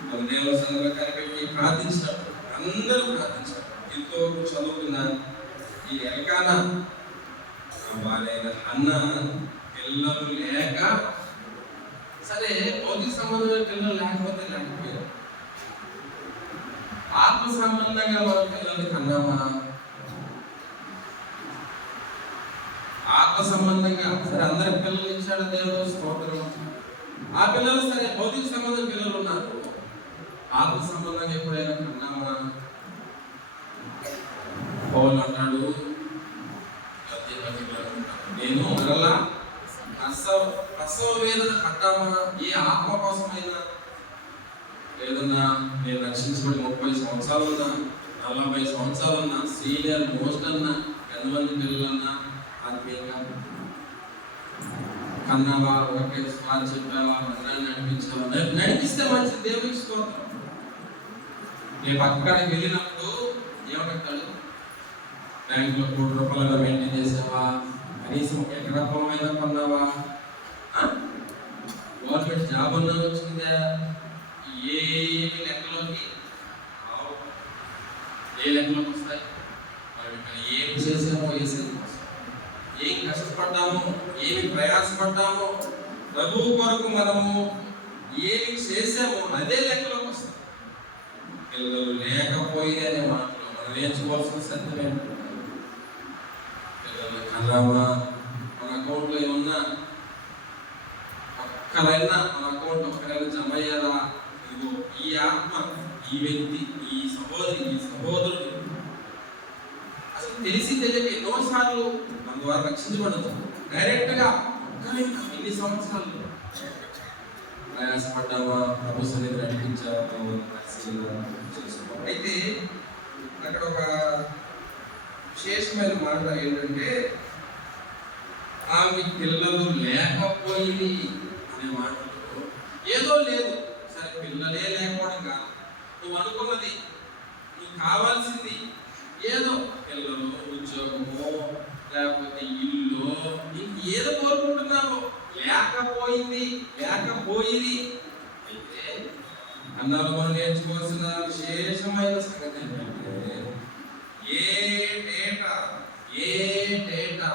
మన దేవుల సందర్భంగా కనిపెట్టి ప్రార్థించినప్పుడు అందరూ ప్రార్థించారు. ఎంతో చదువుకున్న ఈ ఎల్కానా భార్య అన్న పిల్లలు లేక, సరే భౌతిక సంబంధమైన పిల్లలు లేకపోతే లేకపోయారు, ఆత్మ సంబంధంగా మన పిల్లల్ని కన్నామా? ఆత్మ సంబంధంగా సరే అందరికి పిల్లలు ఇచ్చాడు దేవుడు, స్తోత్రం. ఆ పిల్లలు సరే భౌతిక సంబంధం పిల్లలు ఉన్నారు, ఆత్మ సంబంధంగా ఎప్పుడైనా కన్నామా? పౌలు అంటాడు, నేను మరలా ప్రసవ వేదన పడ్డామా? ఏ ఆత్మ కోసమైనా లేదన్నా, నేను రక్షించబడి 30 సంవత్సరాలు ఉన్నా, 40 సంవత్సరాలు ఉన్నా, సీనియర్ మోస్ట్ అన్నా, ఎంతమంది పిల్లలన్నా ఆత్మీయంగా కన్నావా? ఒకటే స్వార్థ చెప్పావా? మందిరాన్ని నడిపించావా? నడిపిస్తే మంచిది, దేవునికి స్తోత్రం. రేపు అక్కడికి వెళ్ళినప్పుడు ఏమంటాడు? బ్యాంకులో ₹1,00,000 మెయింటైన్ చేసావా? కనీసం ఎకరా పొలం అయినా కొన్నావా? గవర్నమెంట్ జాబ్ అన్నా వచ్చిందా? ఏమి లెక్కలోకి ఏ లెక్కలోకి వస్తాయి? మనం ఇక్కడ ఏం చేసామో, ఏం కష్టపడ్డామో, ఏమి ప్రయాసపడ్డామో, ప్రభువు కొరకు మనము ఏమి చేసామో అదే లెక్కలోకి వస్తాయి. పిల్లలు లేకపోయి అనే మాటలో మనం నేర్చుకోవాల్సిన సత్యం ఏంటంటే, పిల్లలు కన్నామా? మన అకౌంట్లో ఏమన్నా ఒక్కరైనా మన అకౌంట్ ఒక్కరైనా జమ అయ్యారా? ఇదిగో ఈ ఆత్మ, ఈ వ్యక్తి, ఈ సహోదరుడు అసలు తెలిసి తెలియక ఎన్నోసార్లు మన ద్వారా రక్షించబడదు. డైరెక్ట్ గా ఇన్ని సంవత్సరాలు ప్రయాసపడ్డామా? ప్రభు సన్నిధి నడిపించామా? అయితే అక్కడ ఒక విశేషమైన మాట ఏంటంటే, ఆమె పిల్లలు లేకపోయింది అనే మాటలో ఏదో లేదు. సరే పిల్లలే లేకపోవడం కాదు, నువ్వు అనుకున్నది, నీకు కావాల్సింది ఏదో పిల్లలు, ఉద్యోగము, లేకపోతే ఇల్లు, ఏదో కోరుకుంటున్నావు, లేకపోయింది అయితే అన్నాలు మనం నేర్చుకోవాల్సిన విశేషమైన సంగతి ఏంటంటే ఏటేటా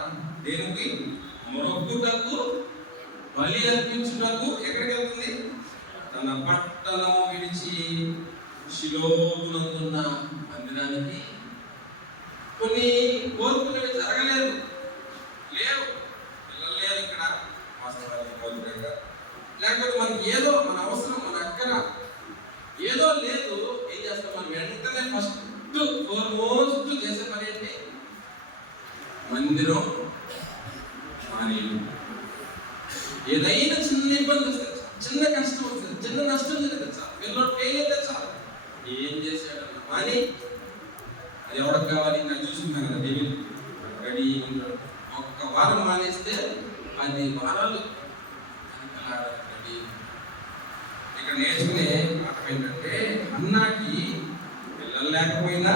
దేనికి మొక్కుటకు బలి అర్పించుటకు ఎక్కడికి వెళ్తుంది? తన పట్టణము విడిచి షిలోహునందున్న మందిరానికి. కొన్ని కోరుకునేవి జరగలేదు, లేవు, వెళ్ళలేరు ఇక్కడ వాస్తవానికి కోరికగా. లేకపోతే మనకి ఏదో మన అవసరం, మన అక్కర ఏదో లేదు, ఏం చేస్తాం మనం? వెంటనే ఫస్ట్ ఫోర్మోస్ట్ చేసే పని ఏంటి? మందిరం మానేయడం. ఏదైనా చిన్న ఇబ్బంది వస్తే, చిన్న కష్టం వస్తుంది, చిన్న నష్టం జరిగితే చాలు, పిల్లలు ఫెయిల్ అయితే చాలు, ఏం చేశాడన్నా మాని. అది ఎవరికి కావాలి? నాకు చూసుకుంటాను కదా, డేవిడ్ రెడీ ఉంటాడు. ఒక్క వారం మానేస్తే 10 వారాలు రెడీ. ఇక్కడ నేర్చుకునే మాట ఏంటంటే, అన్నాకి పిల్లలు లేకపోయినా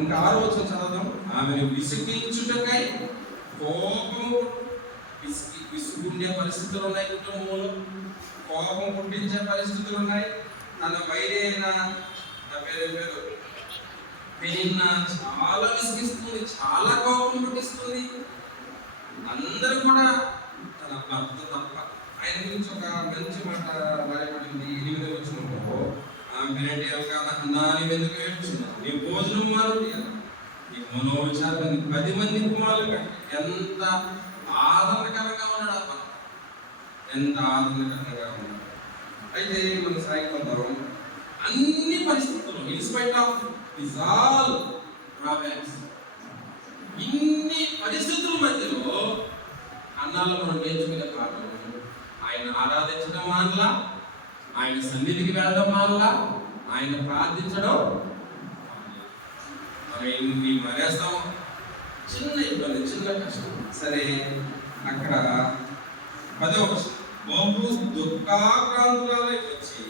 ఇంకా 6వ వచనం చదవడం. ఆమెను విసిగించుటకై కోపము, విసుగుండే పరిస్థితులు ఉన్నాయి కుటుంబంలో, కోపం పుట్టించే పరిస్థితులు ఉన్నాయి. తన వైరైన పేరు పెనిన్నా చాలా విసిగిస్తుంది, చాలా కోపం పుట్టిస్తుంది. అందరూ కూడా తన భర్త తప్ప. ఆయన గురించి ఒక మంచి మాట రాయబడింది 8వ వచనంలో. ఆమె అన్నాని వెనుక ఏడ్చున్నావు, నీ భోజనం మారుడి, నీ మనోవిచారాన్ని 10 మంది కుమారులు కంటే. ఎంత ఆదరణకరంగా ఉన్నాడు ఆ పని, ఎంత ఆదరణకరంగా ఉన్నాడు. అయితే మనం సాగిపోతాం అన్ని పరిస్థితుల్లో, ఇన్స్పైట్ ఆఫ్ ఆల్ ప్రాబ్లమ్స్, ఇన్ని పరిస్థితుల మధ్యలో అన్నాల్లో మనం నేర్చుకునే పాఠం, ఆయన ఆరాధించడం మానలా, ఆయన సన్నిధికి వెళ్ళడం మానలా, ఆయన ప్రార్థించడం. మనం ఎన్ని మరేస్తాము, చిన్న ఇబ్బంది, చిన్న కష్టం. సరే, అక్కడ 10వ వచనం, బహు దుఃఖాక్రాంతురాలై వచ్చి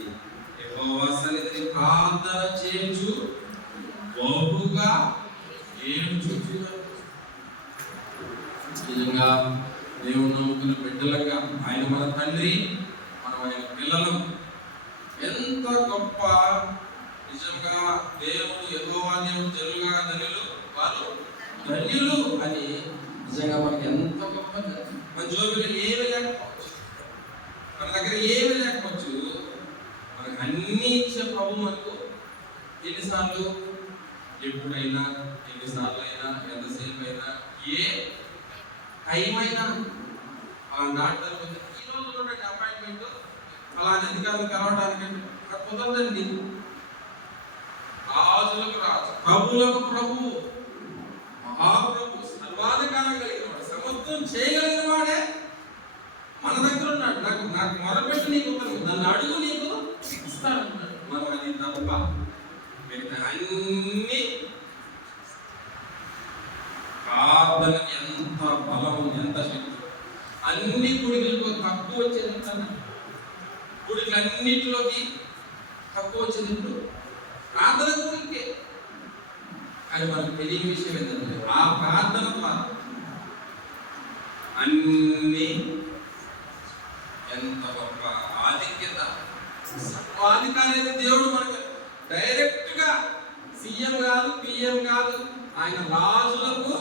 యెహోవా సన్నిధిని ప్రార్థన చేయుచు బహుగా ఏడ్చుచున్నారు. నిజంగా దేవుడు నమ్ముకున్న బిడ్డలుగా, ఆయన మన తండ్రి, మనం ఆయన పిల్లలు. ఎంత గొప్ప, నిజంగా దేవుడు యెహోవా దేవుడు జనులుగా ధన్యులు, వారు ధన్యులు అని నిజంగా మనకి ఎంత గొప్ప. మన జోబిలో ఏమి లేకపోవచ్చు, మన దగ్గర ఏమి లేకపోవచ్చు, మనకు అన్ని ఇచ్చే ప్రభు మనకు ఎన్నిసార్లు, ఎప్పుడైనా, ఎన్నిసార్లు అయినా, ఎంతసేపు అయినా, ఏ టైం అయినా అలా డాక్టర్ ఈ రోజు అపాయింట్మెంట్ అలాంటి అధికారులు కలవడానికి కుదరదండి. రాజులకు రాజు, ప్రభువులకు ప్రభువు, మహాప్రభు, సర్వాధికారం కలిగిన వాడు, సమర్థం చేయగలిగిన వాడే మన దగ్గర ఉన్నాడు. నాకు మొరపెట్టు, నీకు ఉత్తరం, నన్ను అడుగు, నీకు ఇస్తాడన్నాడు. మనం అది తప్ప మిగతా అన్ని ప్రార్థనకి ఎంత బలం, ఎంత శక్తి. అన్ని గుడికలకు తక్కువ వచ్చేది ఎంత? గుడికలన్నిటిలోకి తక్కువ వచ్చేది ఇప్పుడు ప్రార్థన గుడికే. అది మనకు తెలియని విషయం ఏంటంటే, ఆ ప్రార్థన ద్వారా అన్ని ఎంత గొప్ప ఆధిక్యత, సర్వాధికారి దేవుడు మనకు డైరెక్ట్ గా. సీఎం కాదు, పిఎం కాదు, ఆయన రాజులకు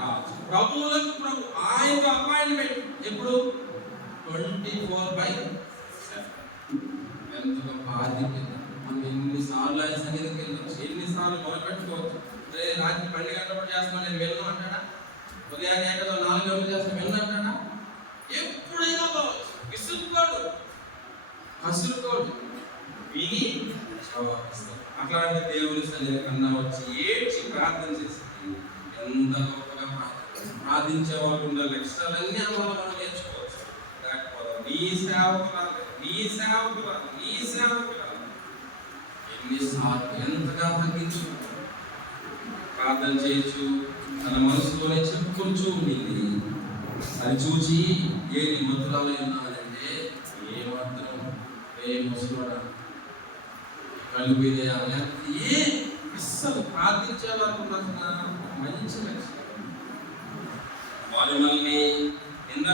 రాజు, ప్రభువులకు ప్రభు. ఆయనకు అపాయింట్మెంట్ ఎప్పుడు? 24/7. ఎంత గొప్ప ఆధిక్యత. మనం ఎన్నిసార్లు ఆయన సన్నిధికి వెళ్ళవచ్చు, ఎన్నిసార్లు మొదలుపెట్టుకోవచ్చు. రాత్రి 12 గంటలప్పుడు చేస్తాను, నేను వెళ్ళను అంటాడా? ఉదయాన్నే 4 గంటలు చేస్తాను, వెళ్ళను అంటాడా? ఎప్పుడైనా పోవచ్చు, విసుక్కోడు, కసురుకోడు, విని జవాబిస్తాడు. అట్లాంటి దేవుని సన్నిధి కన్నా వచ్చి ఏడ్చి ప్రార్థన చేసి ఎంత గొప్పగా ప్రార్థించే వాళ్ళు ఉండాలి. లక్షణాలన్నీ అలా మనం నేర్చుకోవచ్చు. లేకపోతే నీ సేవకురాలు ఎన్నిసార్లు ఎంతగా తగ్గించు ప్రార్థన చేయొచ్చు. తన మనసులోనే చెప్పుకొచ్చు ఉండింది. అది చూచి ఏది మధురాలు ఉన్నానంటే, ఏమాత్రం ముసలోడా కళ్ళు లేకపోతే ఏ అస్సలు ప్రార్థించాలనుకున్న మంచి లక్ష్యం. వారు మనల్ని నిన్న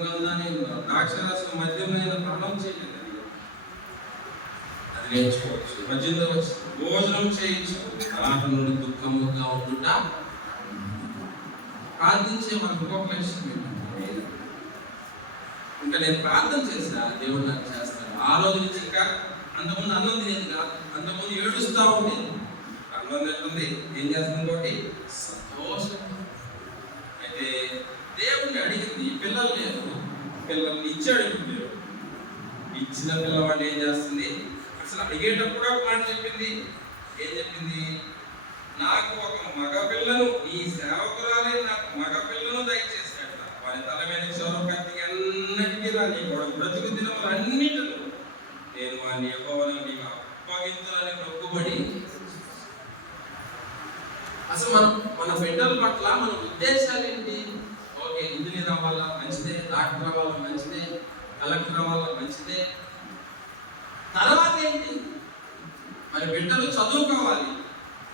సుగంధాన్ని ద్రాక్షరసం మద్యమైన పానం చేయలేదు. అది నేర్చుకోవచ్చు. మధ్యలో భోజనం చేయించు ఆట నుండి దుఃఖముగా ఉండుట. ప్రార్థించే మనకు ఇంకొక లక్ష్యం ఏంటంటే, ఇంకా నేను ప్రార్థన చేసినా దేవుడు నాకు చేస్తాను. ఆ రోజు నుంచి ఇంకా అంతకుముందు అన్నం తినేది కాదు, అంతకుముందు ఏడుస్తూ ఉండేది. అన్నం తింటుంది, ఏం చేస్తుంది కాబట్టి సంతోషం. అయితే దేవుణ్ణి అడిగింది, పిల్లలు లేదు, పిల్లల్ని ఇచ్చాడు. ఇప్పుడు ఇచ్చిన పిల్లవాడిని ఏం చేస్తుంది, అసలు అడిగేటప్పుడు ఒక మాట చెప్పింది. ఏం చెప్పింది? నాకు ఒక మగ పిల్లను, నీ సేవకురాలే నాకు మగ పిల్లను దయచేసి పెడతా. వారి తల మీద చౌరకత్తి అన్నిటికీ నీ బ్రతుకు దినములన్నిటిలో నేను వారిని యెహోవాను నీకు అప్పగించాలని మొక్కుబడి. అసలు మన బిడ్డల పట్ల మన ఉద్దేశాలు ఏంటి? ఓకే, ఇంజనీర్ అవ్వాలా మంచిదే, డాక్టర్ అవ్వాలా మంచిదే, కలెక్టర్ అవ్వాలా మంచిదే. తర్వాత ఏంటి? మరి బిడ్డలు చదువుకోవాలి,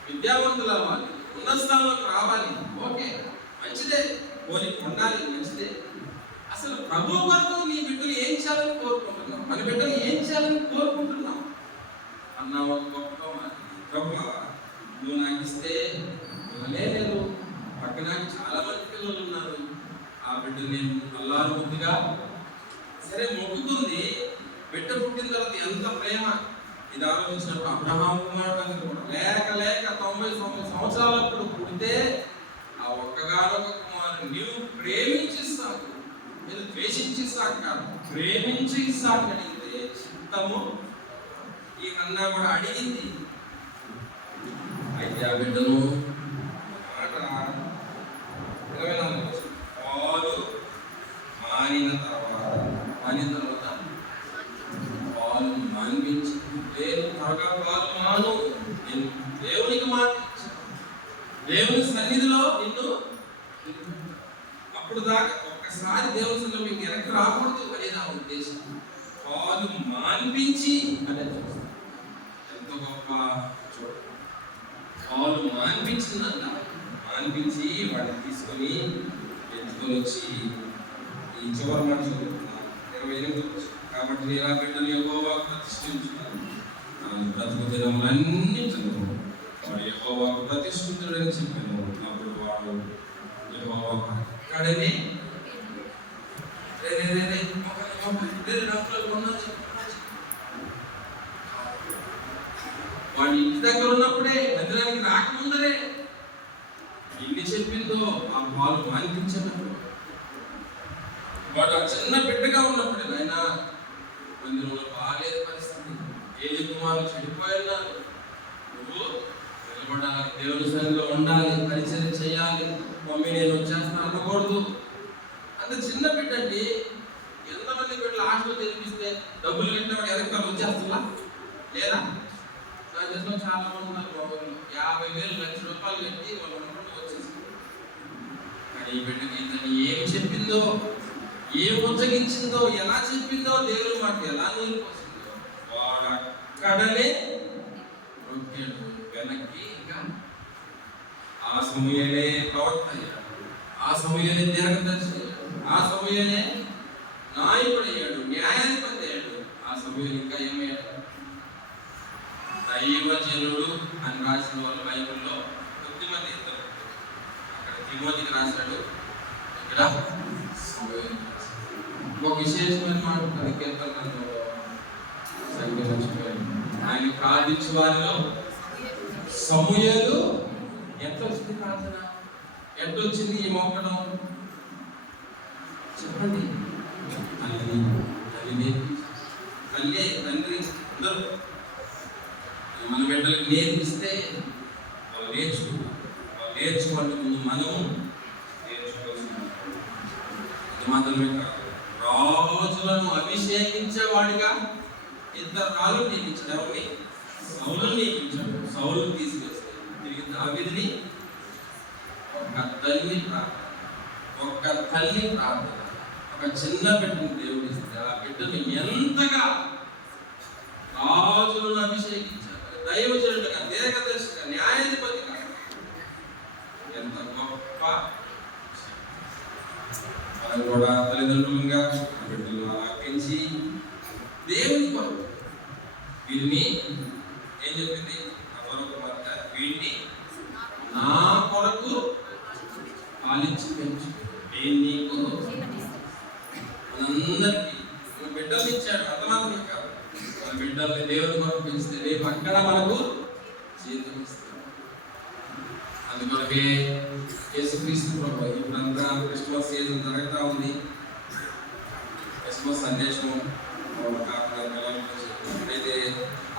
విద్యావంతులు అవ్వాలి, ఉన్నత స్థానంలోకి రావాలి. ఓకే, మంచిదే, కోరిక ఉండాలి, మంచిదే. అసలు ప్రభు కొరకు నీ బిడ్డలు ఏం చేయాలని కోరుకుంటున్నాం? మన బిడ్డలు ఏం చేయాలని కోరుకుంటున్నాం అన్న ఒక గొప్ప ప్రభు, నువ్వు నాకు ఇస్తే లేదు, పక్కన చాలా మంది పిల్లలు ఉన్నారు, ఆ బిడ్డ నేను అల్లారు ముద్దుగా సరే మొక్కుతుంది. బిడ్డ పుట్టిన తర్వాత ఎంత ప్రేమ! ఇది ఆలోచించినప్పుడు అబ్రహాము కుమారుడు కూడా లేక 99 సంవత్సరాలప్పుడు పుడితే ఆ ఒక్కగానొక కుమారుడు నీవు ప్రేమించి ఇస్తాను, మీరు ద్వేషించి ఇస్తాను కాదు, ప్రేమించి ఇస్తాను అడిగితే చిత్తము ఈ కన్నా కూడా అడిగింది. అయితే ఆ బిడ్డను మాట 24 పాలు మానిన తర్వాత పాలు మాన్పించి, నేను త్వరగా పాలు మాను, నేను దేవునికి మాటించు, దేవుని సన్నిధిలో నిన్ను అప్పుడు దాకా ఒక్కసారి దేవుని సన్నిధిలో మీకు వెనక్కి రాకూడదు అనేది నా ఉద్దేశం. పాలు మాన్పించి అనేది ఎంత గొప్ప చూడండి. పాలు మాన్పించిందంట. మాన్పించి వాడిని తీసుకొని ఎత్తుకొని వచ్చి ఈ చివరి మాట చదువుతున్నాను 28. కాబట్టి నేను ఆ బిడ్డను యెహోవాకు ప్రతిష్ఠించున్నాను, బ్రతుకు దినములన్నిటిలో వాడు యెహోవాకు ప్రతిష్ఠితుడని చెప్పాను. అప్పుడు వాడు యెహోవాకు అక్కడనే వాడి ఇంటి దగ్గర ఉన్నప్పుడే, మందిరానికి రాకముందరే ఎన్ని చెప్పిందో ఆ పాలు మానిపించినప్పుడు, వాడు ఆ చిన్న బిడ్డగా ఉన్నప్పుడే నాయన మందిరంలో బాగాలేదు పరిస్థితి, ఏలి కుమారులు చెడిపోయినారు, నువ్వు నిలబడాలి, దేవుని సన్నిధిలో ఉండాలి, పరిచయం చేయాలి, మమ్మీ నేను వచ్చేస్తాను అనకూడదు. అంత చిన్న బిడ్డ అండి. ఎంతమంది బిడ్డలు హాస్టల్ తెరిపిస్తే డబ్బులు కట్టినవాడు ఎదగతారు వచ్చేస్తుందా లేదా? నా దేశంలో చాలా మంది ఉన్నారు, 50,000 లక్ష రూపాయలు కట్టి వాళ్ళు అనుకుంటూ వచ్చేస్తారు. కానీ ఈ బిడ్డకి తను ఏం చెప్పిందో, ఏం ఉజ్జగించిందో, ఎలా చెప్పిందో, దేవుని మాట ఎలా నేర్పొస్తుందో వాడు అక్కడనే రొక్కాడు వెనక్కి. ఇంకా ఆ సమయలే ప్రవక్త అయ్యాడు, ఆ సమయలే దీర్ఘదర్శి అయ్యాడు, ఆ సమయలే నాయకుడు అయ్యాడు, న్యాయాధిపతి అయ్యాడు. ఆ సమయం ఇంకా ఏమయ్యాడు? దైవజనుడు అని రాసిన వాళ్ళు బైబిల్లో కొద్దిమంది ఇద్దరు. అక్కడ తిమోతికి రాశాడు, ఇక్కడ ఒక విశేషమైన మాట ఉంటుంది కీర్తనలో, ఆయన ప్రార్థించే వారిలో సమూయేలు. ఎట్లా వచ్చింది ప్రార్థన? ఎట్లా వచ్చింది ఈ మొక్కడం? చెప్పండి. తల్లి తండ్రి అందరూ మన బిడ్డలకు నేర్పిస్తే వాళ్ళు నేర్చుకుంటారు. వాళ్ళు నేర్చుకోవాలి ముందు మనం నేర్చుకోవాల్సింది. అది మాత్రమే కాదు, రాజులను అభిషేకించేవాడిగా 2 రాళ్ళు నియమించాడు. ఎవరిని? సౌలును నియమించాడు. సౌలును తీసుకొస్తే తిరిగి దావీదుని ఒక తల్లి ప్రార్థన, ఒక చిన్న బిడ్డను దేవుడు ఇస్తే ఆ బిడ్డను ఎంతగా రాజులను అభిషేకించారు, దైవజనుడిగా, దీర్ఘదర్శిగా, న్యాయాధిపతిగా. ఎంత గొప్ప మనం కూడా తల్లిదండ్రులుగా బిడ్డలు అలా పెంచి దేవుని కొరకు వీరిని ఏం చెప్పింది వీటిని నా కొరకు పాలించి పెంచు, నేను నీకు మనందరికీ మన బిడ్డలు ఇచ్చాడు. అర్థమాత్రమే కాదు, మన బిడ్డల్ని దేవుని కొరకు పెంచితే రేపు అక్కడ మనకు జీవితం ఇస్తాడు. అందుకొరకే యేసుక్రీస్తు ప్రభు ఇప్పుడంతా క్రిస్మస్ సీజన్ జరుగుతూ ఉంది. క్రిస్మస్ సందేశం అయితే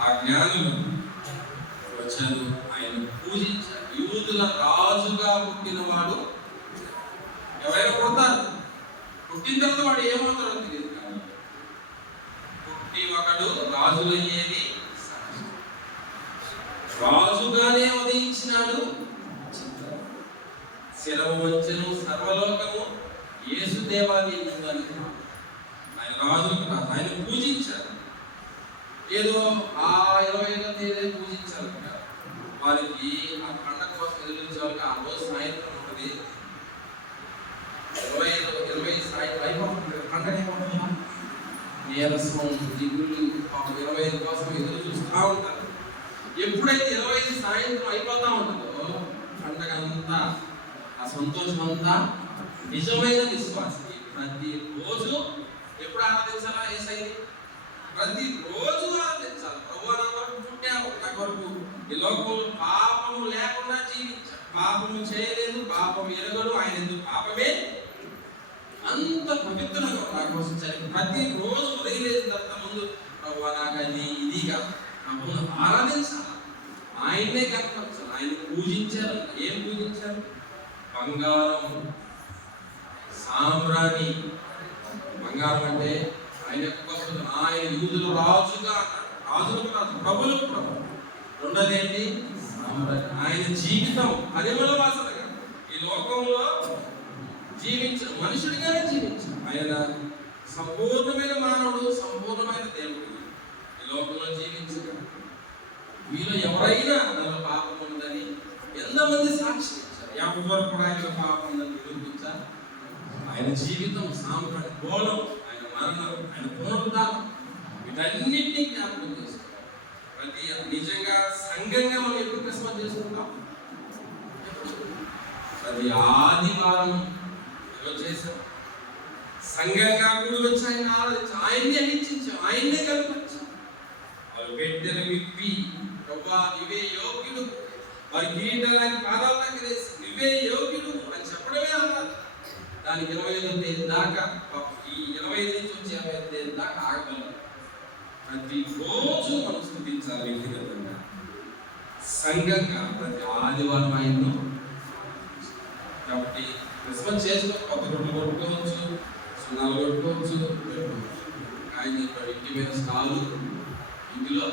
ఆ జ్ఞానులు వచ్చారు, ఆయన పూజించారు. యూదుల రాజుగా పుట్టిన వాడు ఎవరైనా పుడతారు, పుట్టిన తర్వాత వాడు ఏమవుతాడో తెలియదు, కానీ పుట్టి ఒకడు రాజులయ్యేది రాజుగానే ఉదయించినాడు. శిరము వచ్చెను సర్వలోకము యేసు దేవాలయం ఉందని ఆయన రాజులకు రాదు, ఆయన పూజించారు. ఏదో ఆ 25వ తేదీ పూజించారు. వారికి ఆ పండగ కోసం ఎదురించే వాళ్ళకి ఆ రోజు సాయంత్రం ఉంటుంది, 20 సాయంత్రం అయిపోతుంది. పండగ నీరసం దిగుళ్ళు 25 కోసం ఎదురు చూస్తూ ఉంటారు. ఎప్పుడైతే 25 సాయంత్రం అయిపోతా ఉంటుందో పండగ అంతా, ఆ సంతోషం అంతా నిజమైన విశ్వాసం. ప్రతి రోజు ఎప్పుడు ఆరాధించాలా? ఏసైని ప్రతి రోజు ఆరాధించాలి. ప్రభువా నా కొరకు పుట్టావు, నా కొరకు ఈ లోకంలో పాపము లేకుండా జీవించాడు, పాపము చేయలేదు, పాపం ఎరగడు, ఆయన ఎందుకు పాపమే అంత పవిత్రంగా నా కోసం చదివి ప్రతి రోజు ఉదయం లేచిన తర్వాత ముందు ప్రభువా నాకు అది ఇదిగా ప్రభువును ఆరాధించాలి, ఆయన్నే కనపరచాలి. ఆయన పూజించారు. ఏం పూజించారు? బంగారం, సాంబ్రాణి. బంగారం అంటే ఆయన గొప్పతనం. ఆయన యూదుల రాజుగా, రాజులకు రాజు, ప్రభులకు ప్రభు. రెండోది ఏంటి? సాంబ్రాణి. ఆయన జీవితం పరిమళ వాసనగా ఈ లోకంలో జీవించిన మనుషుడిగానే జీవించారు. ఆయన సంపూర్ణమైన మానవుడు, సంపూర్ణమైన దేవుడు. ఈ లోకంలో జీవించగా మీలో ఎవరైనా నాలో పాపం ఉన్నదని ఎంతమంది సాక్షి ఇచ్చారు? ఎవరు కూడా ఆయన పాపం ఉందని నిరూపించారు. ఆయన జీవితం సాంప్రదాయ గోళం, ఆయన మరణం, ఆయన పునరుద్ధానం, వీటన్నిటినీ జ్ఞాపకం చేసుకోవాలి. ప్రతి నిజంగా సంఘంగా మనం ఎప్పుడు క్రిస్మస్ చేసుకుంటాం? ప్రతి ఆదివారం చేశాం. సంఘంగా కూడా వచ్చి ఆయన ఆరాధించాం, ఆయన్నే హెచ్చించాం, ఆయన్నే కనిపించాం. వాళ్ళు పెట్టెలు విప్పి ప్రభా నువ్వే యోగ్యుడు, వారి కిరీటాలని పాదాలకు వేసి నువ్వే యోగ్యుడు అని చెప్పడమే అన్నారు. దానికి 25వ తేదీ దాకా, ఈ 25 నుంచి వచ్చి 25వ తేదీ దాకా ఆగగలరు. ప్రతి రోజు మనం స్తుతించాలి వ్యక్తిగతంగా, సంఘంగా ప్రతి ఆదివారం ఆయన్ను. కాబట్టి క్రిస్మస్ చేసిన కొత్త గుడ్లు కొట్టుకోవచ్చు, సున్నాలు కొట్టుకోవచ్చు, ఆయన ఇంటి మీద స్టాలు, ఇంటిలో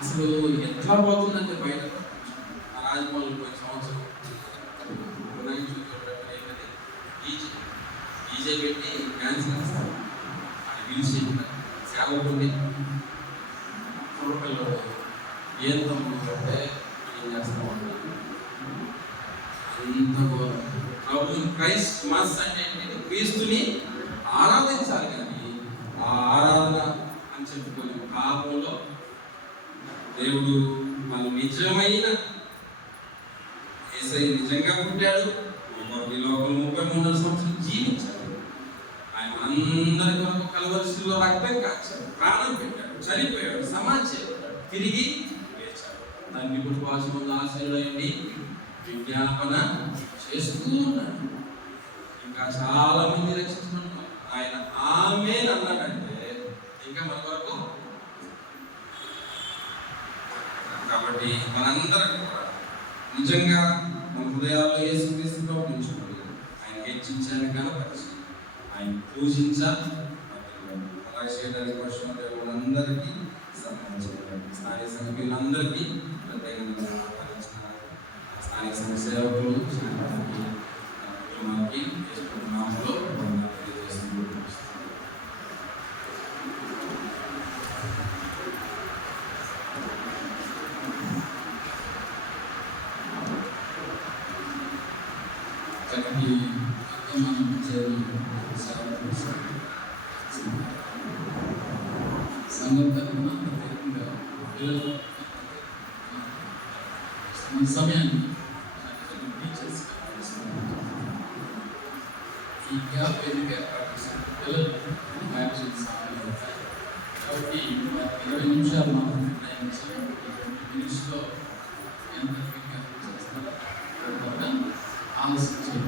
అసలు ఎట్లా పోతుందంటే బయట రాజమౌళి పోయిన సంవత్సరం డీజే పెట్టి డ్యాన్స్ చేస్తారు. అది పిలిచి సేవకుండి పిల్లలు ఏం అంటే ఏం చేస్తాం అంత ఘోరం. ప్రభు క్రైస్ట్ మాస్ అంటే క్రీస్తుని ఆరాధించాలి, కానీ ఆ ఆరాధన అని చెప్పుకునే పాపంలో దేవుడు మన నిజమైన యేసయ్య నిజంగా పుట్టాడు. ఈ లోకంలో 33 సంవత్సరాలు జీవించాడు. ఆయన అందరి కొరకు కలవరిశిలో రక్తం కాచాడు, ప్రాణం పెట్టాడు, చనిపోయాడు, సమాధి చేయబడ్డాడు, తిరిగి లేచాడు. తండ్రి కృపాసమున ఆశీర్వదించి విజ్ఞాపన చేస్తూ ఉన్నాడు. ఇంకా చాలా మంది రక్షించుకుంటున్నారు. ఆయన ఆమేన్ అన్నాడంటే ఇంకా మన కొరకు. కాబట్టి మనందరం కూడా నిజంగా మన హృదయాల్లో యేసుక్రీస్తు ప్రభువుని ఉంచుకోవాలి. ఆయన హెచ్చించాలని కనపరిచి ఆయన పూజించాలి. అలాగే చేయడానికి వర్షం మనందరికీ సంబంధించిన స్థానిక సభ్యులందరికీ ప్రత్యేకంగా స్థానిక సంఘ సేవకులు మనకి నామంలో చక్కటి సంఘం తరఫున ప్రత్యేకంగా పిల్లలు ఈ సమయాన్ని టీచర్స్ ఈ గ్యాప్ వేదిక ఏర్పాటు చేసిన పిల్లలు మ్యాగజైన్స్ కాబట్టి 20 నిమిషాలు మాత్రమే టైం మినిట్స్లో ఎంత చేస్తారు ఆలస్యం